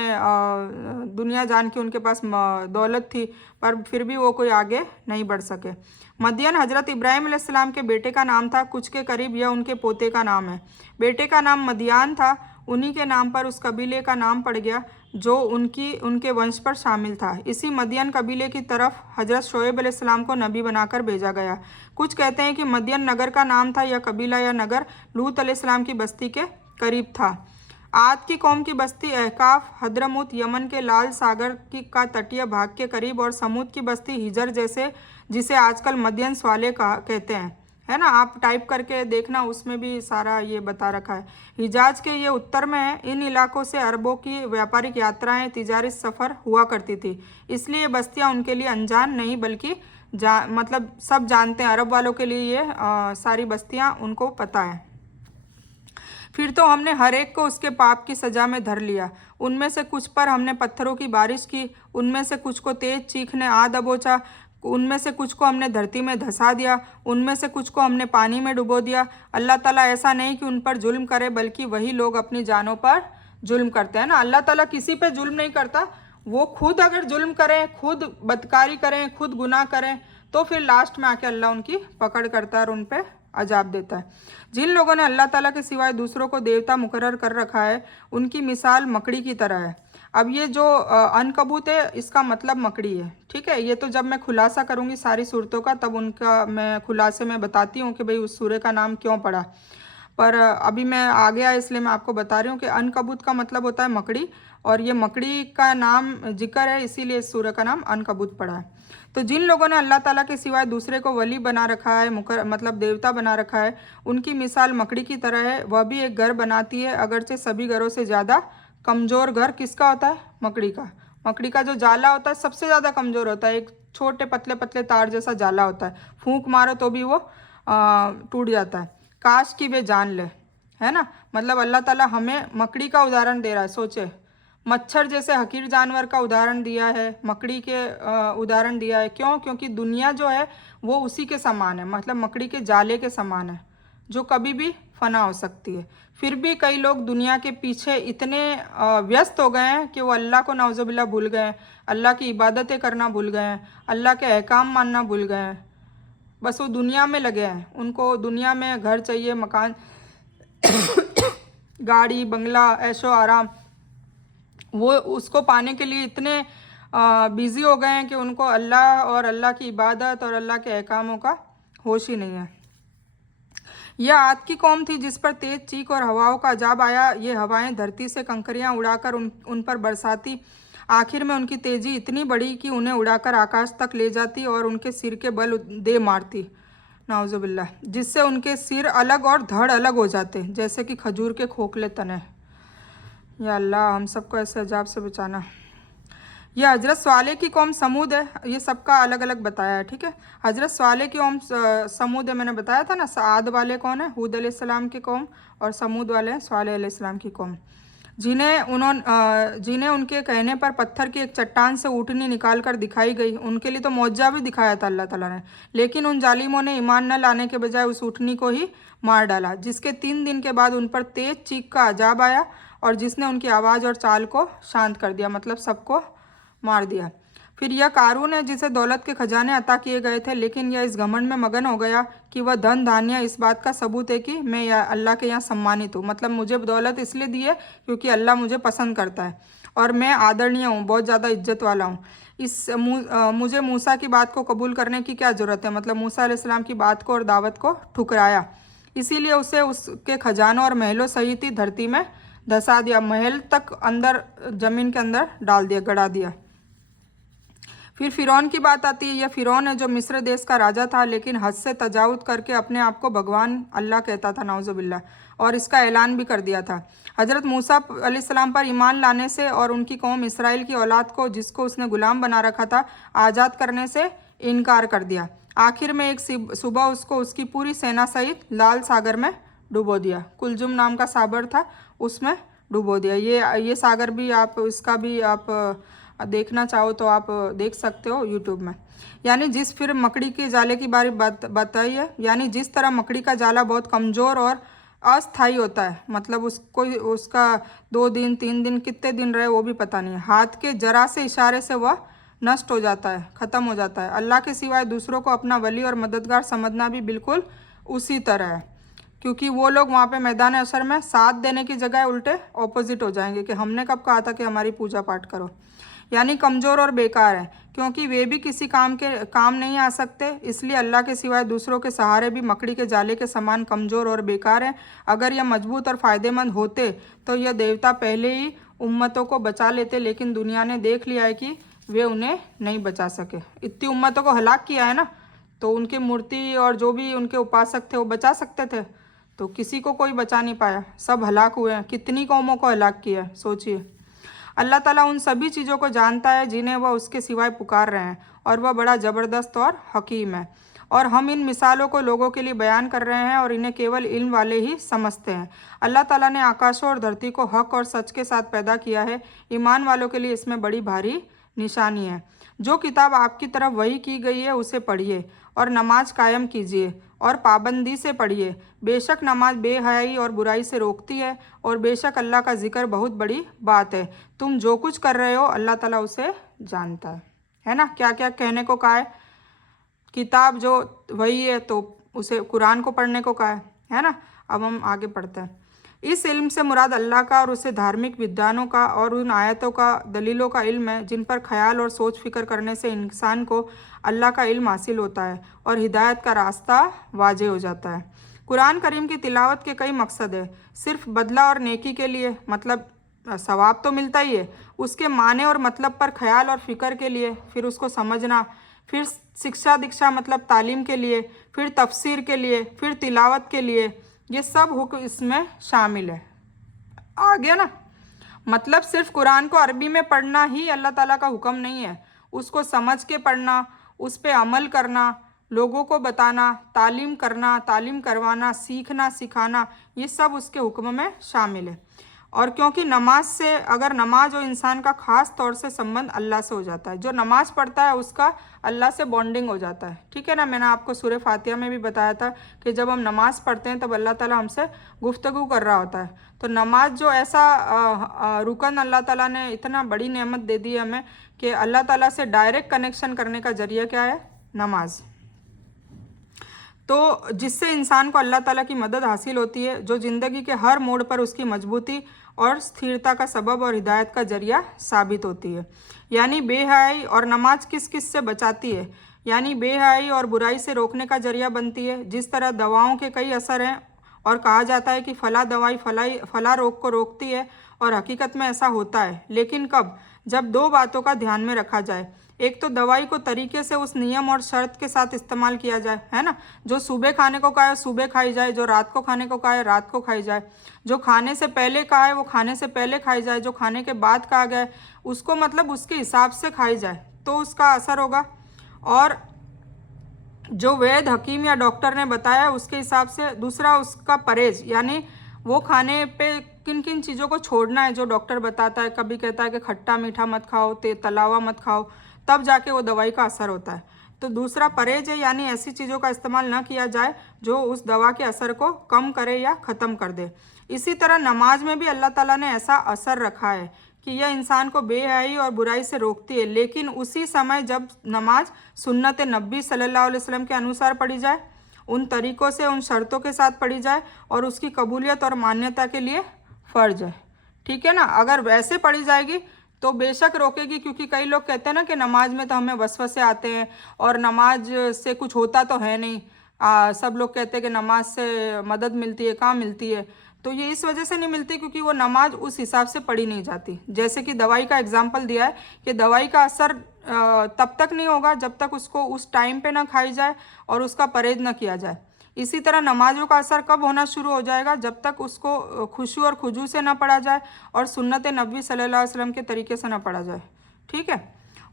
दुनिया जान के उनके पास दौलत थी, पर फिर भी वो कोई आगे नहीं बढ़ सके। मदियन हजरत इब्राहिम अलैहिस्सलाम के बेटे का नाम था, कुछ के करीब यह उनके पोते का नाम है। बेटे का नाम मदियान था, उन्हीं के नाम पर उस कबीले का नाम पड़ गया जो उनके वंश पर शामिल था। इसी मदियन कबीले की तरफ हजरत शोएब अलैहिस्सलाम को नबी बनाकर भेजा गया। कुछ कहते हैं कि मदियन नगर का नाम था, या कबीला या नगर लूत अलैहिस्सलाम की बस्ती के करीब था। आद की कौम की बस्ती अहकाफ, हद्रमूत यमन के लाल सागर का तटीय भाग के करीब, और समूद की बस्ती हिजर, जैसे जिसे आजकल मदियन स्वाले का कहते हैं, है ना। आप टाइप करके देखना, उसमें भी सारा ये बता रखा है। हिजाज के ये उत्तर में है। इन इलाकों से अरबों की व्यापारिक यात्राएं, तिजारी सफ़र हुआ करती थी, इसलिए बस्तियां उनके लिए अनजान नहीं बल्कि मतलब सब जानते हैं। अरब वालों के लिए ये सारी बस्तियां उनको पता है। फिर तो हमने हर एक को उसके पाप की सज़ा में धर लिया। उनमें से कुछ पर हमने पत्थरों की बारिश की, उनमें से कुछ को तेज चीख ने आ दबोचा, उनमें से कुछ को हमने धरती में धंसा दिया, उनमें से कुछ को हमने पानी में डुबो दिया। अल्लाह ताला ऐसा नहीं कि उन पर जुल्म करे, बल्कि वही लोग अपनी जानों पर जुल्म करते हैं ना। अल्लाह ताला किसी पे जुल्म नहीं करता। वो खुद अगर जुल्म करें, खुद बदकारी करें, खुद गुनाह करें, तो फिर लास्ट में आके अल्लाह उनकी पकड़ करता है और उन पर अजाब देता है। जिन लोगों ने अल्लाह ताला के सिवाय दूसरों को देवता मुकर्रर कर रखा है, उनकी मिसाल मकड़ी की तरह है। अब ये जो अनकबूत है, इसका मतलब मकड़ी है, ठीक है। ये तो जब मैं खुलासा करूँगी सारी सूरतों का, तब उनका मैं खुलासे में बताती हूँ कि भाई उस सूरे का नाम क्यों पड़ा। पर अभी मैं आ गया इसलिए मैं आपको बता रही हूँ कि अनकबूत का मतलब होता है मकड़ी, और ये मकड़ी का नाम जिक्र है, इसीलिए इस सूरह का नाम अनकबूत पड़ा है। तो जिन लोगों ने अल्लाह ताला के सिवाय दूसरे को वली बना रखा है, मतलब देवता बना रखा है, उनकी मिसाल मकड़ी की तरह है। वह भी एक घर बनाती है, अगरचे सभी घरों से ज़्यादा कमज़ोर घर किसका होता है? मकड़ी का। मकड़ी का जो जाला होता है सबसे ज़्यादा कमज़ोर होता है, एक छोटे पतले पतले तार जैसा जाला होता है, फूंक मारो तो भी वो टूट जाता है। काश कि वे जान ले, है ना। मतलब अल्लाह ताला हमें मकड़ी का उदाहरण दे रहा है। सोचे, मच्छर जैसे हकीर जानवर का उदाहरण दिया है, मकड़ी के उदाहरण दिया है। क्यों? क्योंकि दुनिया जो है वो उसी के समान है, मतलब मकड़ी के जाले के समान है, जो कभी भी फना हो सकती है। फिर भी कई लोग दुनिया के पीछे इतने व्यस्त हो गए हैं कि वो अल्लाह को नाउज़ुबिल्लाह भूल गए हैं, अल्लाह की इबादतें करना भूल गए हैं, अल्लाह के अहकाम मानना भूल गए हैं। बस वो दुनिया में लगे हैं, उनको दुनिया में घर चाहिए, मकान गाड़ी बंगला, ऐशो आराम, वो उसको पाने के लिए इतने बिज़ी हो गए हैं कि उनको अल्लाह और अल्लाह की इबादत और अल्लाह के अहकामों का होश ही नहीं है। यह आद की कौम थी जिस पर तेज चीख और हवाओं का अजाब आया। ये हवाएं धरती से कंकरियां उड़ाकर उन पर बरसाती। आखिर में उनकी तेज़ी इतनी बढ़ी कि उन्हें उड़ाकर आकाश तक ले जाती और उनके सिर के बल दे मारती, नाउज़ुबिल्लाह, जिससे उनके सिर अलग और धड़ अलग हो जाते, जैसे कि खजूर के खोखले तने। या अल्लाह, हम सबको ऐसे अजाब से बचाना। यह हज़रत स्वाले की कौम समूद है। ये सबका अलग अलग बताया है, ठीक है। हज़रत स्वाले की कौम समूद है, मैंने बताया था ना। आद वाले कौन है? हूद अलैहिस्सलाम की कौम, और समूद वाले हैं स्वाले अलैहिस्सलाम की कौम। जिन्हें उनके कहने पर पत्थर की एक चट्टान से ऊँटनी निकाल कर दिखाई गई। उनके लिए तो मौजज़ा भी दिखाया था अल्लाह ताला ने, लेकिन उन जालिमों ने ईमान न लाने के बजाय उस ऊँटनी को ही मार डाला, जिसके 3 दिन के बाद उन पर तेज चीख का अजाब आया और जिसने उनकी आवाज़ और चाल को शांत कर दिया, मतलब सबको मार दिया। फिर यह कारून है जिसे दौलत के खजाने अता किए गए थे, लेकिन यह इस घमंड में मगन हो गया कि वह धन धान्य इस बात का सबूत है कि मैं अल्लाह के यहाँ सम्मानित हूँ, मतलब मुझे दौलत इसलिए दी है क्योंकि अल्लाह मुझे पसंद करता है और मैं आदरणीय हूँ, बहुत ज़्यादा इज्जत वाला हूँ। मुझे मूसा की बात को कबूल करने की क्या ज़रूरत है, मतलब मूसा अलैहिस्सलाम की बात को और दावत को ठुकराया, इसीलिए उसे उसके खजानों और महलों सहित ही धरती में धंसा दिया, महल तक अंदर ज़मीन के अंदर डाल दिया, गड़ा दिया। फिर फ़िरौन की बात आती है। यह फ़िरौन है जो मिस्र देश का राजा था, लेकिन हद से तजावुज़ करके अपने आप को भगवान अल्लाह कहता था, नाउज़ुबिल्लाह, और इसका ऐलान भी कर दिया था। हज़रत मूसा अलैहिस्सलाम पर ईमान लाने से और उनकी कौम इसराइल की औलाद को, जिसको उसने गुलाम बना रखा था, आज़ाद करने से इनकार कर दिया। आखिर में एक सुबह उसको उसकी पूरी सेना सहित लाल सागर में डुबो दिया। कुलजुम नाम का सागर था, उसमें डुबो दिया। ये सागर भी आप, इसका भी आप देखना चाहो तो आप देख सकते हो यूट्यूब में। यानी फिर मकड़ी के जाले की बारी बताई है। यानी जिस तरह मकड़ी का जाला बहुत कमज़ोर और अस्थायी होता है, मतलब उसका 2 दिन 3 दिन कितने दिन रहे वो भी पता नहीं है, हाथ के जरा से इशारे से वह नष्ट हो जाता है, ख़त्म हो जाता है। अल्लाह के सिवाय दूसरों को अपना वली और मददगार समझना भी बिल्कुल उसी तरह है, क्योंकि वो लोग वहाँ पे मैदान अशर में साथ देने की जगह उल्टे ऑपोजिट हो जाएंगे कि हमने कब कहा था कि हमारी पूजा पाठ करो। यानी कमज़ोर और बेकार है, क्योंकि वे भी किसी काम नहीं आ सकते, इसलिए अल्लाह के सिवाय दूसरों के सहारे भी मकड़ी के जाले के समान कमज़ोर और बेकार हैं। अगर यह मजबूत और फ़ायदेमंद होते तो यह देवता पहले ही उम्मतों को बचा लेते, लेकिन दुनिया ने देख लिया है कि वे उन्हें नहीं बचा सके। इतनी उम्मतों को हलाक किया है ना, तो उनकी मूर्ति और जो भी उनके उपासक थे वो बचा सकते थे, तो किसी को कोई बचा नहीं पाया, सब हलाक हुए हैं। कितनी कौमों को हलाक किया है सोचिए। अल्लाह ताला उन सभी चीज़ों को जानता है जिन्हें वह उसके सिवाय पुकार रहे हैं, और वह बड़ा ज़बरदस्त और हकीम है। और हम इन मिसालों को लोगों के लिए बयान कर रहे हैं और इन्हें केवल इल्म वाले ही समझते हैं। अल्लाह ताला ने आकाशों और धरती को हक और सच के साथ पैदा किया है। ईमान वालों के लिए इसमें बड़ी भारी निशानी है। जो किताब आपकी तरफ वही की गई है उसे पढ़िए और नमाज कायम कीजिए और पाबंदी से पढ़िए। बेशक नमाज बेहयाई और बुराई से रोकती है, और बेशक अल्लाह का जिक्र बहुत बड़ी बात है। तुम जो कुछ कर रहे हो अल्लाह ताला उसे जानता है ना। क्या क्या कहने को कहा है, किताब जो वही है तो उसे कुरान को पढ़ने को कहा है ना। अब हम आगे पढ़ते हैं। इस इल्म से मुराद अल्लाह का और उसे धार्मिक विद्वानों का और उन आयतों का, दलीलों का इल्म है जिन पर ख्याल और सोच फिक्र करने से इंसान को अल्लाह का इल्म हासिल होता है और हिदायत का रास्ता वाज़े हो जाता है। कुरान करीम की तिलावत के कई मकसद है। सिर्फ बदला और नेकी के लिए, मतलब सवाब तो मिलता ही है, उसके माने और मतलब पर ख्याल और फिक्र के लिए, फिर उसको समझना, फिर शिक्षा दीक्षा मतलब तालीम के लिए, फिर तफसीर के लिए, फिर तिलावत के लिए, ये सब हुक्म इसमें शामिल है। आ गया ना। मतलब सिर्फ कुरान को अरबी में पढ़ना ही अल्लाह ताला का हुक्म नहीं है, उसको समझ के पढ़ना, उस पर अमल करना, लोगों को बताना, तालीम करना, तालीम करवाना, सीखना, सिखाना, ये सब उसके हुक्म में शामिल है। और क्योंकि नमाज से, अगर नमाज और इंसान का ख़ास तौर से संबंध अल्लाह से हो जाता है, जो नमाज पढ़ता है उसका अल्लाह से बॉन्डिंग हो जाता है, ठीक है ना। मैंने आपको सूरह फातिहा में भी बताया था कि जब हम नमाज पढ़ते हैं तब अल्लाह ताला हमसे गुफ्तगू कर रहा होता है। तो नमाज जो ऐसा रुकन अल्लाह ताला ने इतना बड़ी नेमत दे दी है हमें कि अल्लाह ताला से डायरेक्ट कनेक्शन करने का जरिया क्या है, नमाज। तो जिससे इंसान को अल्लाह ताला की मदद हासिल होती है, जो ज़िंदगी के हर मोड़ पर उसकी मजबूती और स्थिरता का सबब और हिदायत का जरिया साबित होती है। यानी बेहयाई और नमाज किस किस से बचाती है, यानी बेहयाई और बुराई से रोकने का जरिया बनती है। जिस तरह दवाओं के कई असर हैं और कहा जाता है कि फ़ला दवाई फ़ला रोग को रोकती है, और हकीकत में ऐसा होता है, लेकिन कब, जब 2 बातों का ध्यान में रखा जाए। एक तो दवाई को तरीके से उस नियम और शर्त के साथ इस्तेमाल किया जाए, है ना। जो सुबह खाने को कहा है सुबह खाई जाए, जो रात को खाने को कहा है रात को खाई जाए, जो खाने से पहले कहा है वो खाने से पहले खाई जाए, जो खाने के बाद कहा गया है उसको मतलब उसके हिसाब से खाई जाए, तो उसका असर होगा। और जो वैद्य, हकीम या डॉक्टर ने बताया उसके हिसाब से। दूसरा, उसका परहेज, यानी वो खाने पे किन किन चीज़ों को छोड़ना है जो डॉक्टर बताता है। कभी कहता है कि खट्टा मीठा मत खाओ, तला हुआ मत खाओ, तब जाके वो दवाई का असर होता है। तो दूसरा परहेज है, यानी ऐसी चीज़ों का इस्तेमाल ना किया जाए जो उस दवा के असर को कम करे या ख़त्म कर दे। इसी तरह नमाज में भी अल्लाह ताला ने ऐसा असर रखा है कि यह इंसान को बेहयाई और बुराई से रोकती है, लेकिन उसी समय जब नमाज सुन्नत नबी सल्लल्लाहु अलैहि वसल्लम के अनुसार पढ़ी जाए, उन तरीक़ों से, उन शर्तों के साथ पढ़ी जाए और उसकी कबूलियत और मान्यता के लिए फ़र्ज है। ठीक है ना। अगर वैसे पढ़ी जाएगी तो बेशक रोकेगी, क्योंकि कई लोग कहते हैं ना कि नमाज में तो हमें वसवसे आते हैं और नमाज से कुछ होता तो है नहीं। सब लोग कहते हैं कि नमाज से मदद मिलती है, कहाँ मिलती है। तो ये इस वजह से नहीं मिलती क्योंकि वो नमाज उस हिसाब से पढ़ी नहीं जाती। जैसे कि दवाई का एग्जाम्पल दिया है कि दवाई का असर तब तक नहीं होगा जब तक उसको उस टाइम पे ना खाई जाए और उसका परहेज ना किया जाए। इसी तरह नमाजों का असर कब होना शुरू हो जाएगा, जब तक उसको खुशू और खुजू से ना पढ़ा जाए और सुन्नत नबी सल्लल्लाहु अलैहि वसल्लम के तरीके से ना पढ़ा जाए। ठीक है।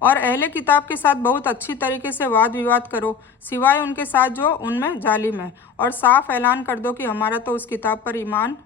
और अहले किताब के साथ बहुत अच्छी तरीके से वाद विवाद करो, सिवाय उनके साथ जो उनमें जालिम है, और साफ ऐलान कर दो कि हमारा तो उस किताब पर ईमान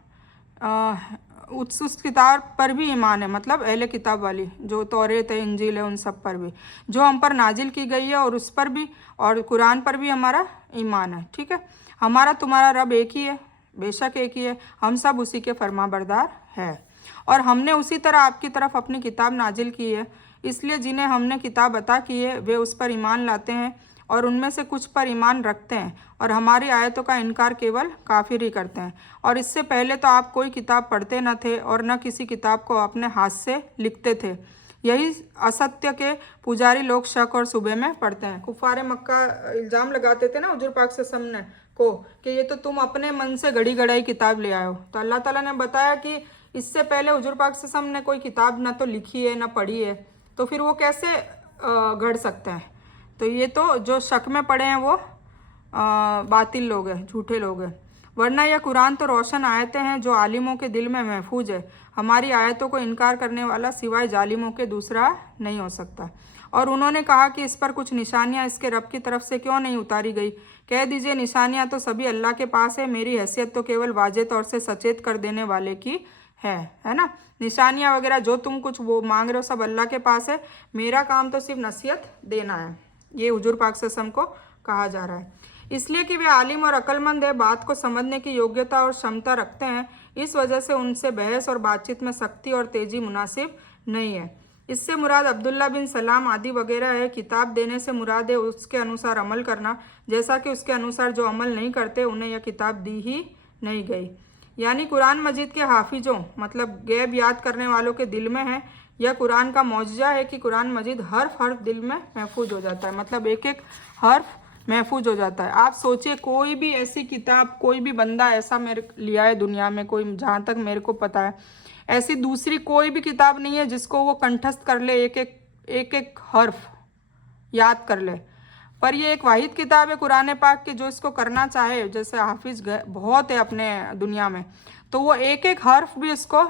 उस किताब पर भी ईमान है, मतलब अहले किताब वाली जो तौरेत है, इंजील है, उन सब पर भी जो हम पर नाजिल की गई है, और उस पर भी, और कुरान पर भी हमारा ईमान है। ठीक है। हमारा तुम्हारा रब एक ही है, बेशक एक ही है, हम सब उसी के फरमाबरदार है, और हमने उसी तरह आपकी तरफ अपनी किताब नाजिल की है। इसलिए जिन्हें हमने किताब अता की है वे उस पर ईमान लाते हैं, और उनमें से कुछ पर ईमान रखते हैं, और हमारी आयतों का इनकार केवल काफिर ही करते हैं। और इससे पहले तो आप कोई किताब पढ़ते न थे और न किसी किताब को अपने हाथ से लिखते थे। यही असत्य के पुजारी लोग शक और सुबह में पढ़ते हैं। कुफारे मक्का इल्ज़ाम लगाते थे ना हुजूर पाक से सामने को कि ये तो तुम अपने मन से घड़ी घड़ाई किताब ले आए हो। तो अल्लाह ताला ने बताया कि इससे पहले हुजूर पाक से सामने कोई किताब ना तो लिखी है ना पढ़ी है, तो फिर वो कैसे गढ़ सकते हैं। तो ये तो जो शक में पड़े हैं वो बातिल लोग हैं, झूठे लोग हैं। वरना यह कुरान तो रोशन आयतें हैं जो आलिमों के दिल में महफूज है। हमारी आयतों को इनकार करने वाला सिवाय जालिमों के दूसरा नहीं हो सकता। और उन्होंने कहा कि इस पर कुछ निशानियां इसके रब की तरफ से क्यों नहीं उतारी गई। कह दीजिए निशानियां तो सभी अल्लाह के पास है, मेरी हैसियत तो केवल वाज़े तौर से सचेत कर देने वाले की है ना। निशानियां वगैरह जो तुम कुछ वो मांग रहे हो सब अल्लाह के पास है, मेरा काम तो सिर्फ नसीहत देना है। ये हुजूर पाक सल्लल्लाहु अलैहि वसल्लम को कहा जा रहा है, इसलिए कि वे आलिम और अक्लमंद है, बात को समझने की योग्यता और क्षमता रखते हैं। इस वजह से उनसे बहस और बातचीत में सख्ती और तेजी मुनासिब नहीं है। इससे मुराद अब्दुल्ला बिन सलाम आदि वगैरह है। किताब देने से मुराद है उसके अनुसार अमल करना, जैसा कि उसके अनुसार जो अमल नहीं करते उन्हें यह किताब दी ही नहीं गई। यानी कुरान मजीद के हाफिजों, मतलब गैब याद करने वालों के दिल में है। यह कुरान का मौजज़ा है कि कुरान मजीद हर्फ हर्फ दिल में महफूज हो जाता है, मतलब एक एक हर्फ महफूज हो जाता है। आप सोचिए कोई भी ऐसी किताब, कोई भी बंदा ऐसा मेरे लिया है दुनिया में, कोई जहाँ तक मेरे को पता है ऐसी दूसरी कोई भी किताब नहीं है जिसको वो कंठस्थ कर ले, एक एक हर्फ याद कर ले। पर ये एक वाहिद किताब है कुरान पाक की जो इसको करना चाहे, जैसे हाफिज बहुत है अपने दुनिया में, तो वो एक एक हर्फ भी इसको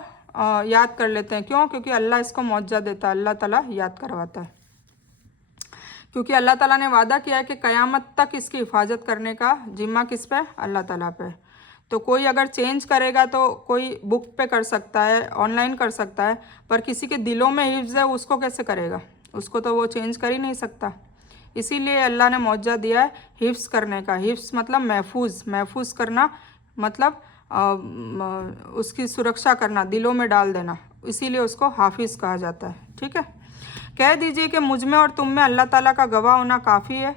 याद कर लेते हैं। क्यों? क्योंकि अल्लाह इसको मौजज़ा देता है, अल्लाह ताला याद करवाता है। क्योंकि अल्लाह ताला ने वादा किया है कि क़यामत तक इसकी हिफाजत करने का जिम्मा किस पे? अल्लाह ताला पे। तो कोई अगर चेंज करेगा तो कोई बुक पे कर सकता है, ऑनलाइन कर सकता है, पर किसी के दिलों में हिफ्ज़ है उसको कैसे करेगा? उसको तो वो चेंज कर ही नहीं सकता। इसीलिए अल्लाह ने मौजज़ा दिया है हिफ्ज़ करने का। हिफ्ज़ मतलब महफूज करना, मतलब उसकी सुरक्षा करना, दिलों में डाल देना, इसीलिए उसको हाफिज़ कहा जाता है। ठीक है। कह दीजिए कि मुझ में और तुम में अल्लाह ताला का गवाह होना काफ़ी है,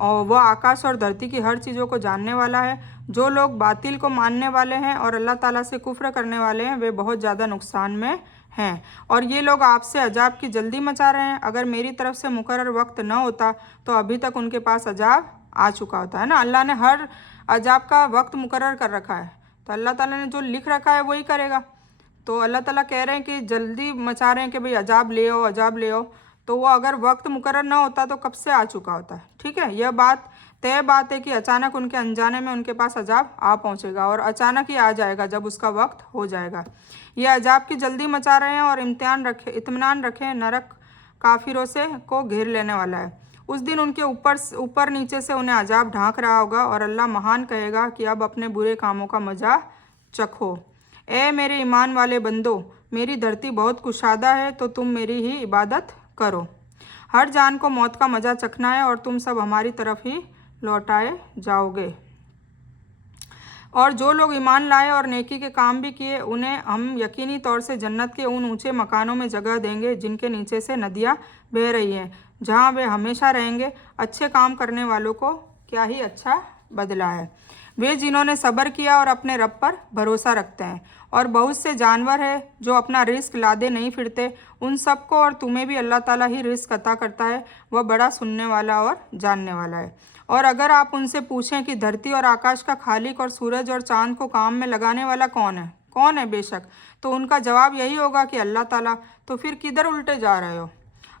और वह आकाश और धरती की हर चीज़ों को जानने वाला है। जो लोग बातिल को मानने वाले हैं और अल्लाह ताला से कुफ्र करने वाले हैं वे बहुत ज़्यादा नुकसान में हैं। और ये लोग आपसे अजाब की जल्दी मचा रहे हैं। अगर मेरी तरफ से मुकर्रर वक्त न होता तो अभी तक उनके पास अजाब आ चुका होता है ना। अल्लाह ने हर अजाब का वक्त मुकर्रर कर रखा है, तो अल्लाह ताला ने जो लिख रखा है वही करेगा। तो अल्लाह ताला कह रहे हैं कि जल्दी मचा रहे हैं कि भाई अजाब ले आओ, अजाब ले आओ, तो वो अगर वक्त मुकर्रर ना होता तो कब से आ चुका होता है। ठीक है। यह बात तय बात है कि अचानक उनके अनजाने में उनके पास अजाब आ पहुंचेगा, और अचानक ही आ जाएगा जब उसका वक्त हो जाएगा। यह अजाब की जल्दी मचा रहे हैं, और इत्मीनान रखें, नरक काफिरों से को घेर लेने वाला है। उस दिन उनके ऊपर नीचे से उन्हें अजाब ढांक रहा होगा, और अल्लाह महान कहेगा कि अब अपने बुरे कामों का मजा चखो। ए मेरे ईमान वाले बंदो, मेरी धरती बहुत कुशादा है, तो तुम मेरी ही इबादत करो। हर जान को मौत का मज़ा चखना है और तुम सब हमारी तरफ ही लौटाए जाओगे। और जो लोग ईमान लाए और नेकी के काम भी किए, उन्हें हम यकीनी तौर से जन्नत के उन ऊंचे मकानों में जगह देंगे जिनके नीचे से नदियाँ बह रही हैं, जहाँ वे हमेशा रहेंगे। अच्छे काम करने वालों को क्या ही अच्छा बदला है। वे जिन्होंने सब्र किया और अपने रब पर भरोसा रखते हैं। और बहुत से जानवर हैं जो अपना रिस्क लादे नहीं फिरते। उन सबको और तुम्हें भी अल्लाह ताला ही रिस्क अता करता है। वह बड़ा सुनने वाला और जानने वाला है। और अगर आप उनसे पूछें कि धरती और आकाश का खालिक और सूरज और चांद को काम में लगाने वाला कौन है बेशक, तो उनका जवाब यही होगा कि अल्लाह ताला। तो फिर किधर उल्टे जा रहे हो?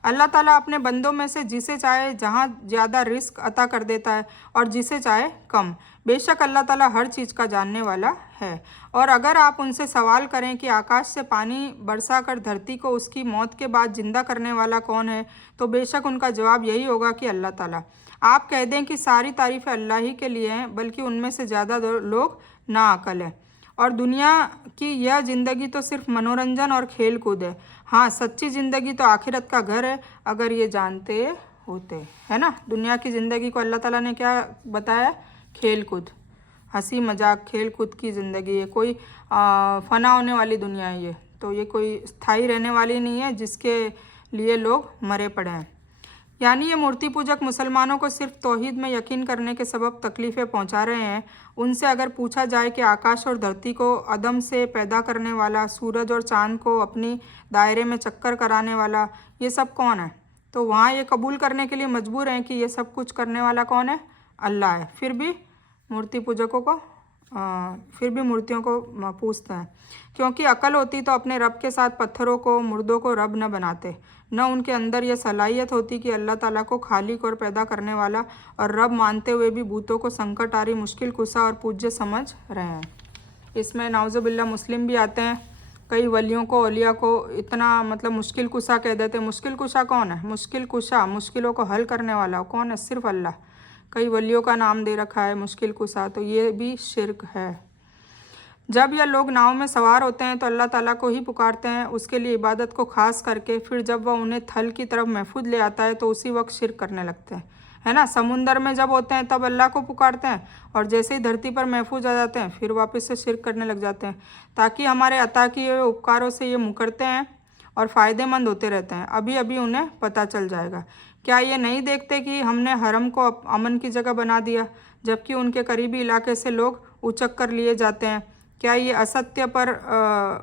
अल्लाह ताला अपने बंदों में से जिसे चाहे जहाँ ज़्यादा रिस्क अता कर देता है और जिसे चाहे कम। बेशक अल्लाह ताला हर चीज़ का जानने वाला है। और अगर आप उनसे सवाल करें कि आकाश से पानी बरसा कर धरती को उसकी मौत के बाद जिंदा करने वाला कौन है, तो बेशक उनका जवाब यही होगा कि अल्लाह ताला। आप कह दें कि सारी तारीफ़ें अल्लाह ही के लिए हैं, बल्कि उनमें से ज़्यादा लोग नाअक्ल हैं। और दुनिया की यह ज़िंदगी तो सिर्फ मनोरंजन और खेल कूद है। हाँ, सच्ची ज़िंदगी तो आखिरत का घर है, अगर ये जानते होते, है ना। दुनिया की ज़िंदगी को अल्लाह ताला ने क्या बताया? खेल कूद, हंसी मजाक, खेल कूद की ज़िंदगी है। कोई फना होने वाली दुनिया है ये, तो ये कोई स्थायी रहने वाली नहीं है जिसके लिए लोग मरे पड़े हैं। यानी ये मूर्ति पूजक मुसलमानों को सिर्फ तौहीद में यकीन करने के सबब तकलीफ़ें पहुंचा रहे हैं। उनसे अगर पूछा जाए कि आकाश और धरती को अदम से पैदा करने वाला, सूरज और चांद को अपनी दायरे में चक्कर कराने वाला, ये सब कौन है, तो वहाँ ये कबूल करने के लिए मजबूर हैं कि ये सब कुछ करने वाला कौन है? अल्लाह है। फिर भी मूर्तियों को पूछते हैं, क्योंकि अकल होती तो अपने रब के साथ पत्थरों को, मुर्दों को रब न बनाते। न उनके अंदर यह सलाहियत होती कि अल्लाह ताला को खालिक और पैदा करने वाला और रब मानते हुए भी बूतों को संकटारी, मुश्किल कुशा और पूज्य समझ रहे हैं। इसमें नाउज़ुबिल्लाह मुस्लिम भी आते हैं। कई वलियों को, औलिया को इतना मतलब मुश्किल कुशा कह देते हैं। मुश्किल कुशा कौन है? मुश्किल कुशा, मुश्किलों को हल करने वाला कौन है? सिर्फ अल्लाह। कई वलियों का नाम दे रखा है मुश्किल कुशा, तो ये भी शिर्क है। जब यह लोग नाव में सवार होते हैं तो अल्लाह ताला को ही पुकारते हैं, उसके लिए इबादत को खास करके। फिर जब वह उन्हें थल की तरफ महफूज ले आता है तो उसी वक्त शिर्क करने लगते हैं, है ना। समुंदर में जब होते हैं तब अल्लाह को पुकारते हैं, और जैसे ही धरती पर महफूज आ जाते हैं फिर वापस से शिर्क करने लग जाते हैं, ताकि हमारे अता किए हुए उपकारों से ये मुकरते हैं और फ़ायदेमंद होते रहते हैं। अभी अभी उन्हें पता चल जाएगा। क्या ये नहीं देखते कि हमने हरम को अमन की जगह बना दिया, जबकि उनके करीबी इलाके से लोग उचक कर लिए जाते हैं? क्या ये असत्य पर,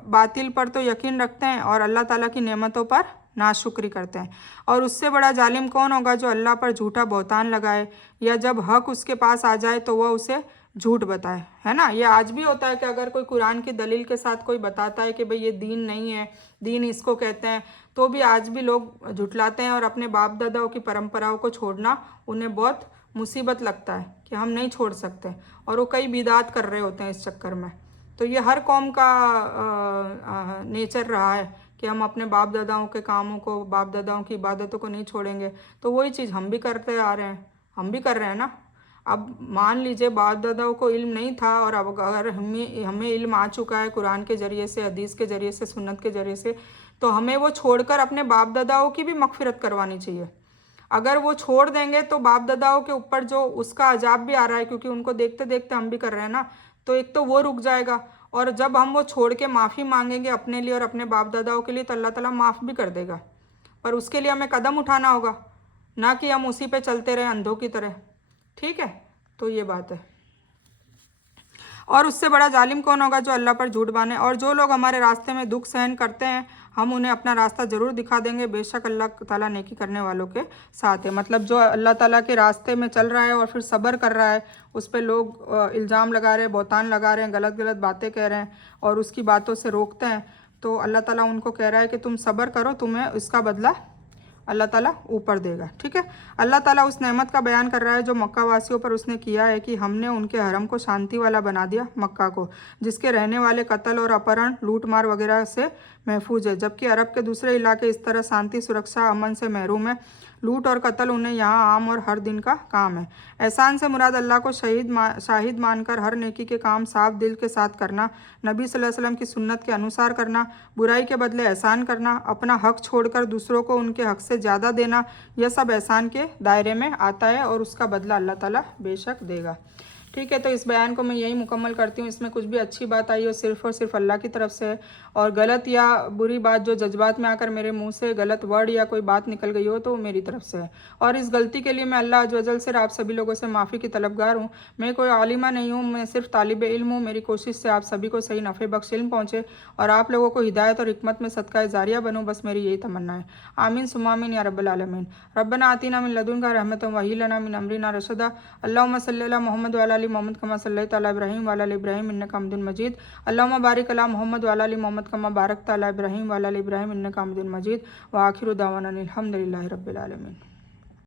बातिल पर तो यकीन रखते हैं और अल्लाह ताला की नेमतों पर नाशुक्री करते हैं? और उससे बड़ा जालिम कौन होगा जो अल्लाह पर झूठा बहतान लगाए, या जब हक उसके पास आ जाए तो वह उसे झूठ बताए, है ना। ये आज भी होता है कि अगर कोई कुरान की दलील के साथ कोई बताता है कि भाई ये दीन नहीं है, दीन इसको कहते हैं, तो भी आज भी लोग झुटलाते हैं। और अपने बाप दादाओं की परंपराओं को छोड़ना उन्हें बहुत मुसीबत लगता है कि हम नहीं छोड़ सकते, और वो कई बिदात कर रहे होते हैं इस चक्कर में। तो ये हर कौम का नेचर रहा है कि हम अपने बाप दादाओं के कामों को, बाप दादाओं की इबादतों को नहीं छोड़ेंगे। तो वही चीज़ हम भी करते आ रहे हैं, हम भी कर रहे हैं ना। अब मान लीजिए बाप दादाओं को इल्म नहीं था, और अब अगर हमें इल्म आ चुका है कुरान के ज़रिए से, हदीस के ज़रिए से, सुन्नत के ज़रिए से, तो हमें वो छोड़कर अपने बाप दादाओं की भी मगफिरत करवानी चाहिए। अगर वो छोड़ देंगे तो बाप दादाओं के ऊपर जो उसका अजाब भी आ रहा है, क्योंकि उनको देखते देखते हम भी कर रहे हैं ना, तो एक तो वो रुक जाएगा, और जब हम वो छोड़ के माफ़ी मांगेंगे अपने लिए और अपने बाप दादाओं के लिए, तो अल्लाह ताला माफ़ भी कर देगा। पर उसके लिए हमें कदम उठाना होगा, ना कि हम उसी पे चलते रहें अंधों की तरह। ठीक है, तो ये बात है। और उससे बड़ा जालिम कौन होगा जो अल्लाह पर झूठ बाने। और जो लोग हमारे रास्ते में दुख सहन करते हैं, हम उन्हें अपना रास्ता ज़रूर दिखा देंगे। बेशक अल्लाह ताला नेकी करने वालों के साथ है। मतलब जो अल्लाह ताला के रास्ते में चल रहा है और फिर सब्र कर रहा है, उस पर लोग इल्ज़ाम लगा रहे हैं, बहतान लगा रहे हैं, गलत गलत बातें कह रहे हैं और उसकी बातों से रोकते हैं, तो अल्लाह ताला उनको कह रहा है कि तुम सब्र करो, तुम्हें इसका बदला अल्लाह ताला ऊपर देगा। ठीक है, अल्लाह ताला उस नेमत का बयान कर रहा है जो मक्का वासियों पर उसने किया है, कि हमने उनके हरम को शांति वाला बना दिया, मक्का को, जिसके रहने वाले कत्ल और अपहरण, लूट मार वगैरह से महफूज है, जबकि अरब के दूसरे इलाके इस तरह शांति, सुरक्षा, अमन से महरूम है। लूट और कत्ल उन्हें यहाँ आम और हर दिन का काम है। एहसान से मुराद अल्लाह को शाहिद मानकर हर नेकी के काम साफ दिल के साथ करना, नबी सल्लल्लाहु अलैहि वसल्लम की सुन्नत के अनुसार करना, बुराई के बदले एहसान करना, अपना हक छोड़कर दूसरों को उनके हक से ज़्यादा देना, यह सब एहसान के दायरे में आता है और उसका बदला अल्लाह ताला बेशक देगा। ठीक है, तो इस बयान को मैं यही मुकम्मल करती हूँ। इसमें कुछ भी अच्छी बात आई हो सिर्फ़ और सिर्फ अल्लाह की तरफ से है, और गलत या बुरी बात जो जज्बात में आकर मेरे मुंह से गलत वर्ड या कोई बात निकल गई हो तो वो मेरी तरफ से है, और इस गलती के लिए मैं अल्लाह अज़्ज़ वजल से आप सभी लोगों से माफ़ी की तलबगार हूँ। मैं कोई आलिमा नहीं हूँ, मैं सिर्फ तालिब इल्म हूँ। मेरी कोशिश से आप सभी को सही नफ़े बख्श इल्म पहुँचे और आप लोगों को हिदायत और हिकमत में सदका जारिया बनूँ, बस मेरी यही तमन्ना है। आमीन सुम्मा आमीन या रब्बल आलमीन। रब्बना आतीना मिन लदुनका रहमतन व हय्यि लना मिन अमरिना रशदा। अल्लाहुम्मा सल्लि अला मुहम्मद व अला आलि मुहम्मद कमा सल्लैता अला इब्राहीम व अला आलि इब्राहीम इन्नका हमीदुम मजीद। अल्लाहुम्मा बारिक अला मुहम्मद व अला आलि मुहम्मद कमा बारकता अला इब्राहीम व अला आलि इब्राहीम इन्नका हमीदुम मजीद। व आखिरु दावाना अनिल हम्दुलिल्लाहि रब्बिल आलमीन।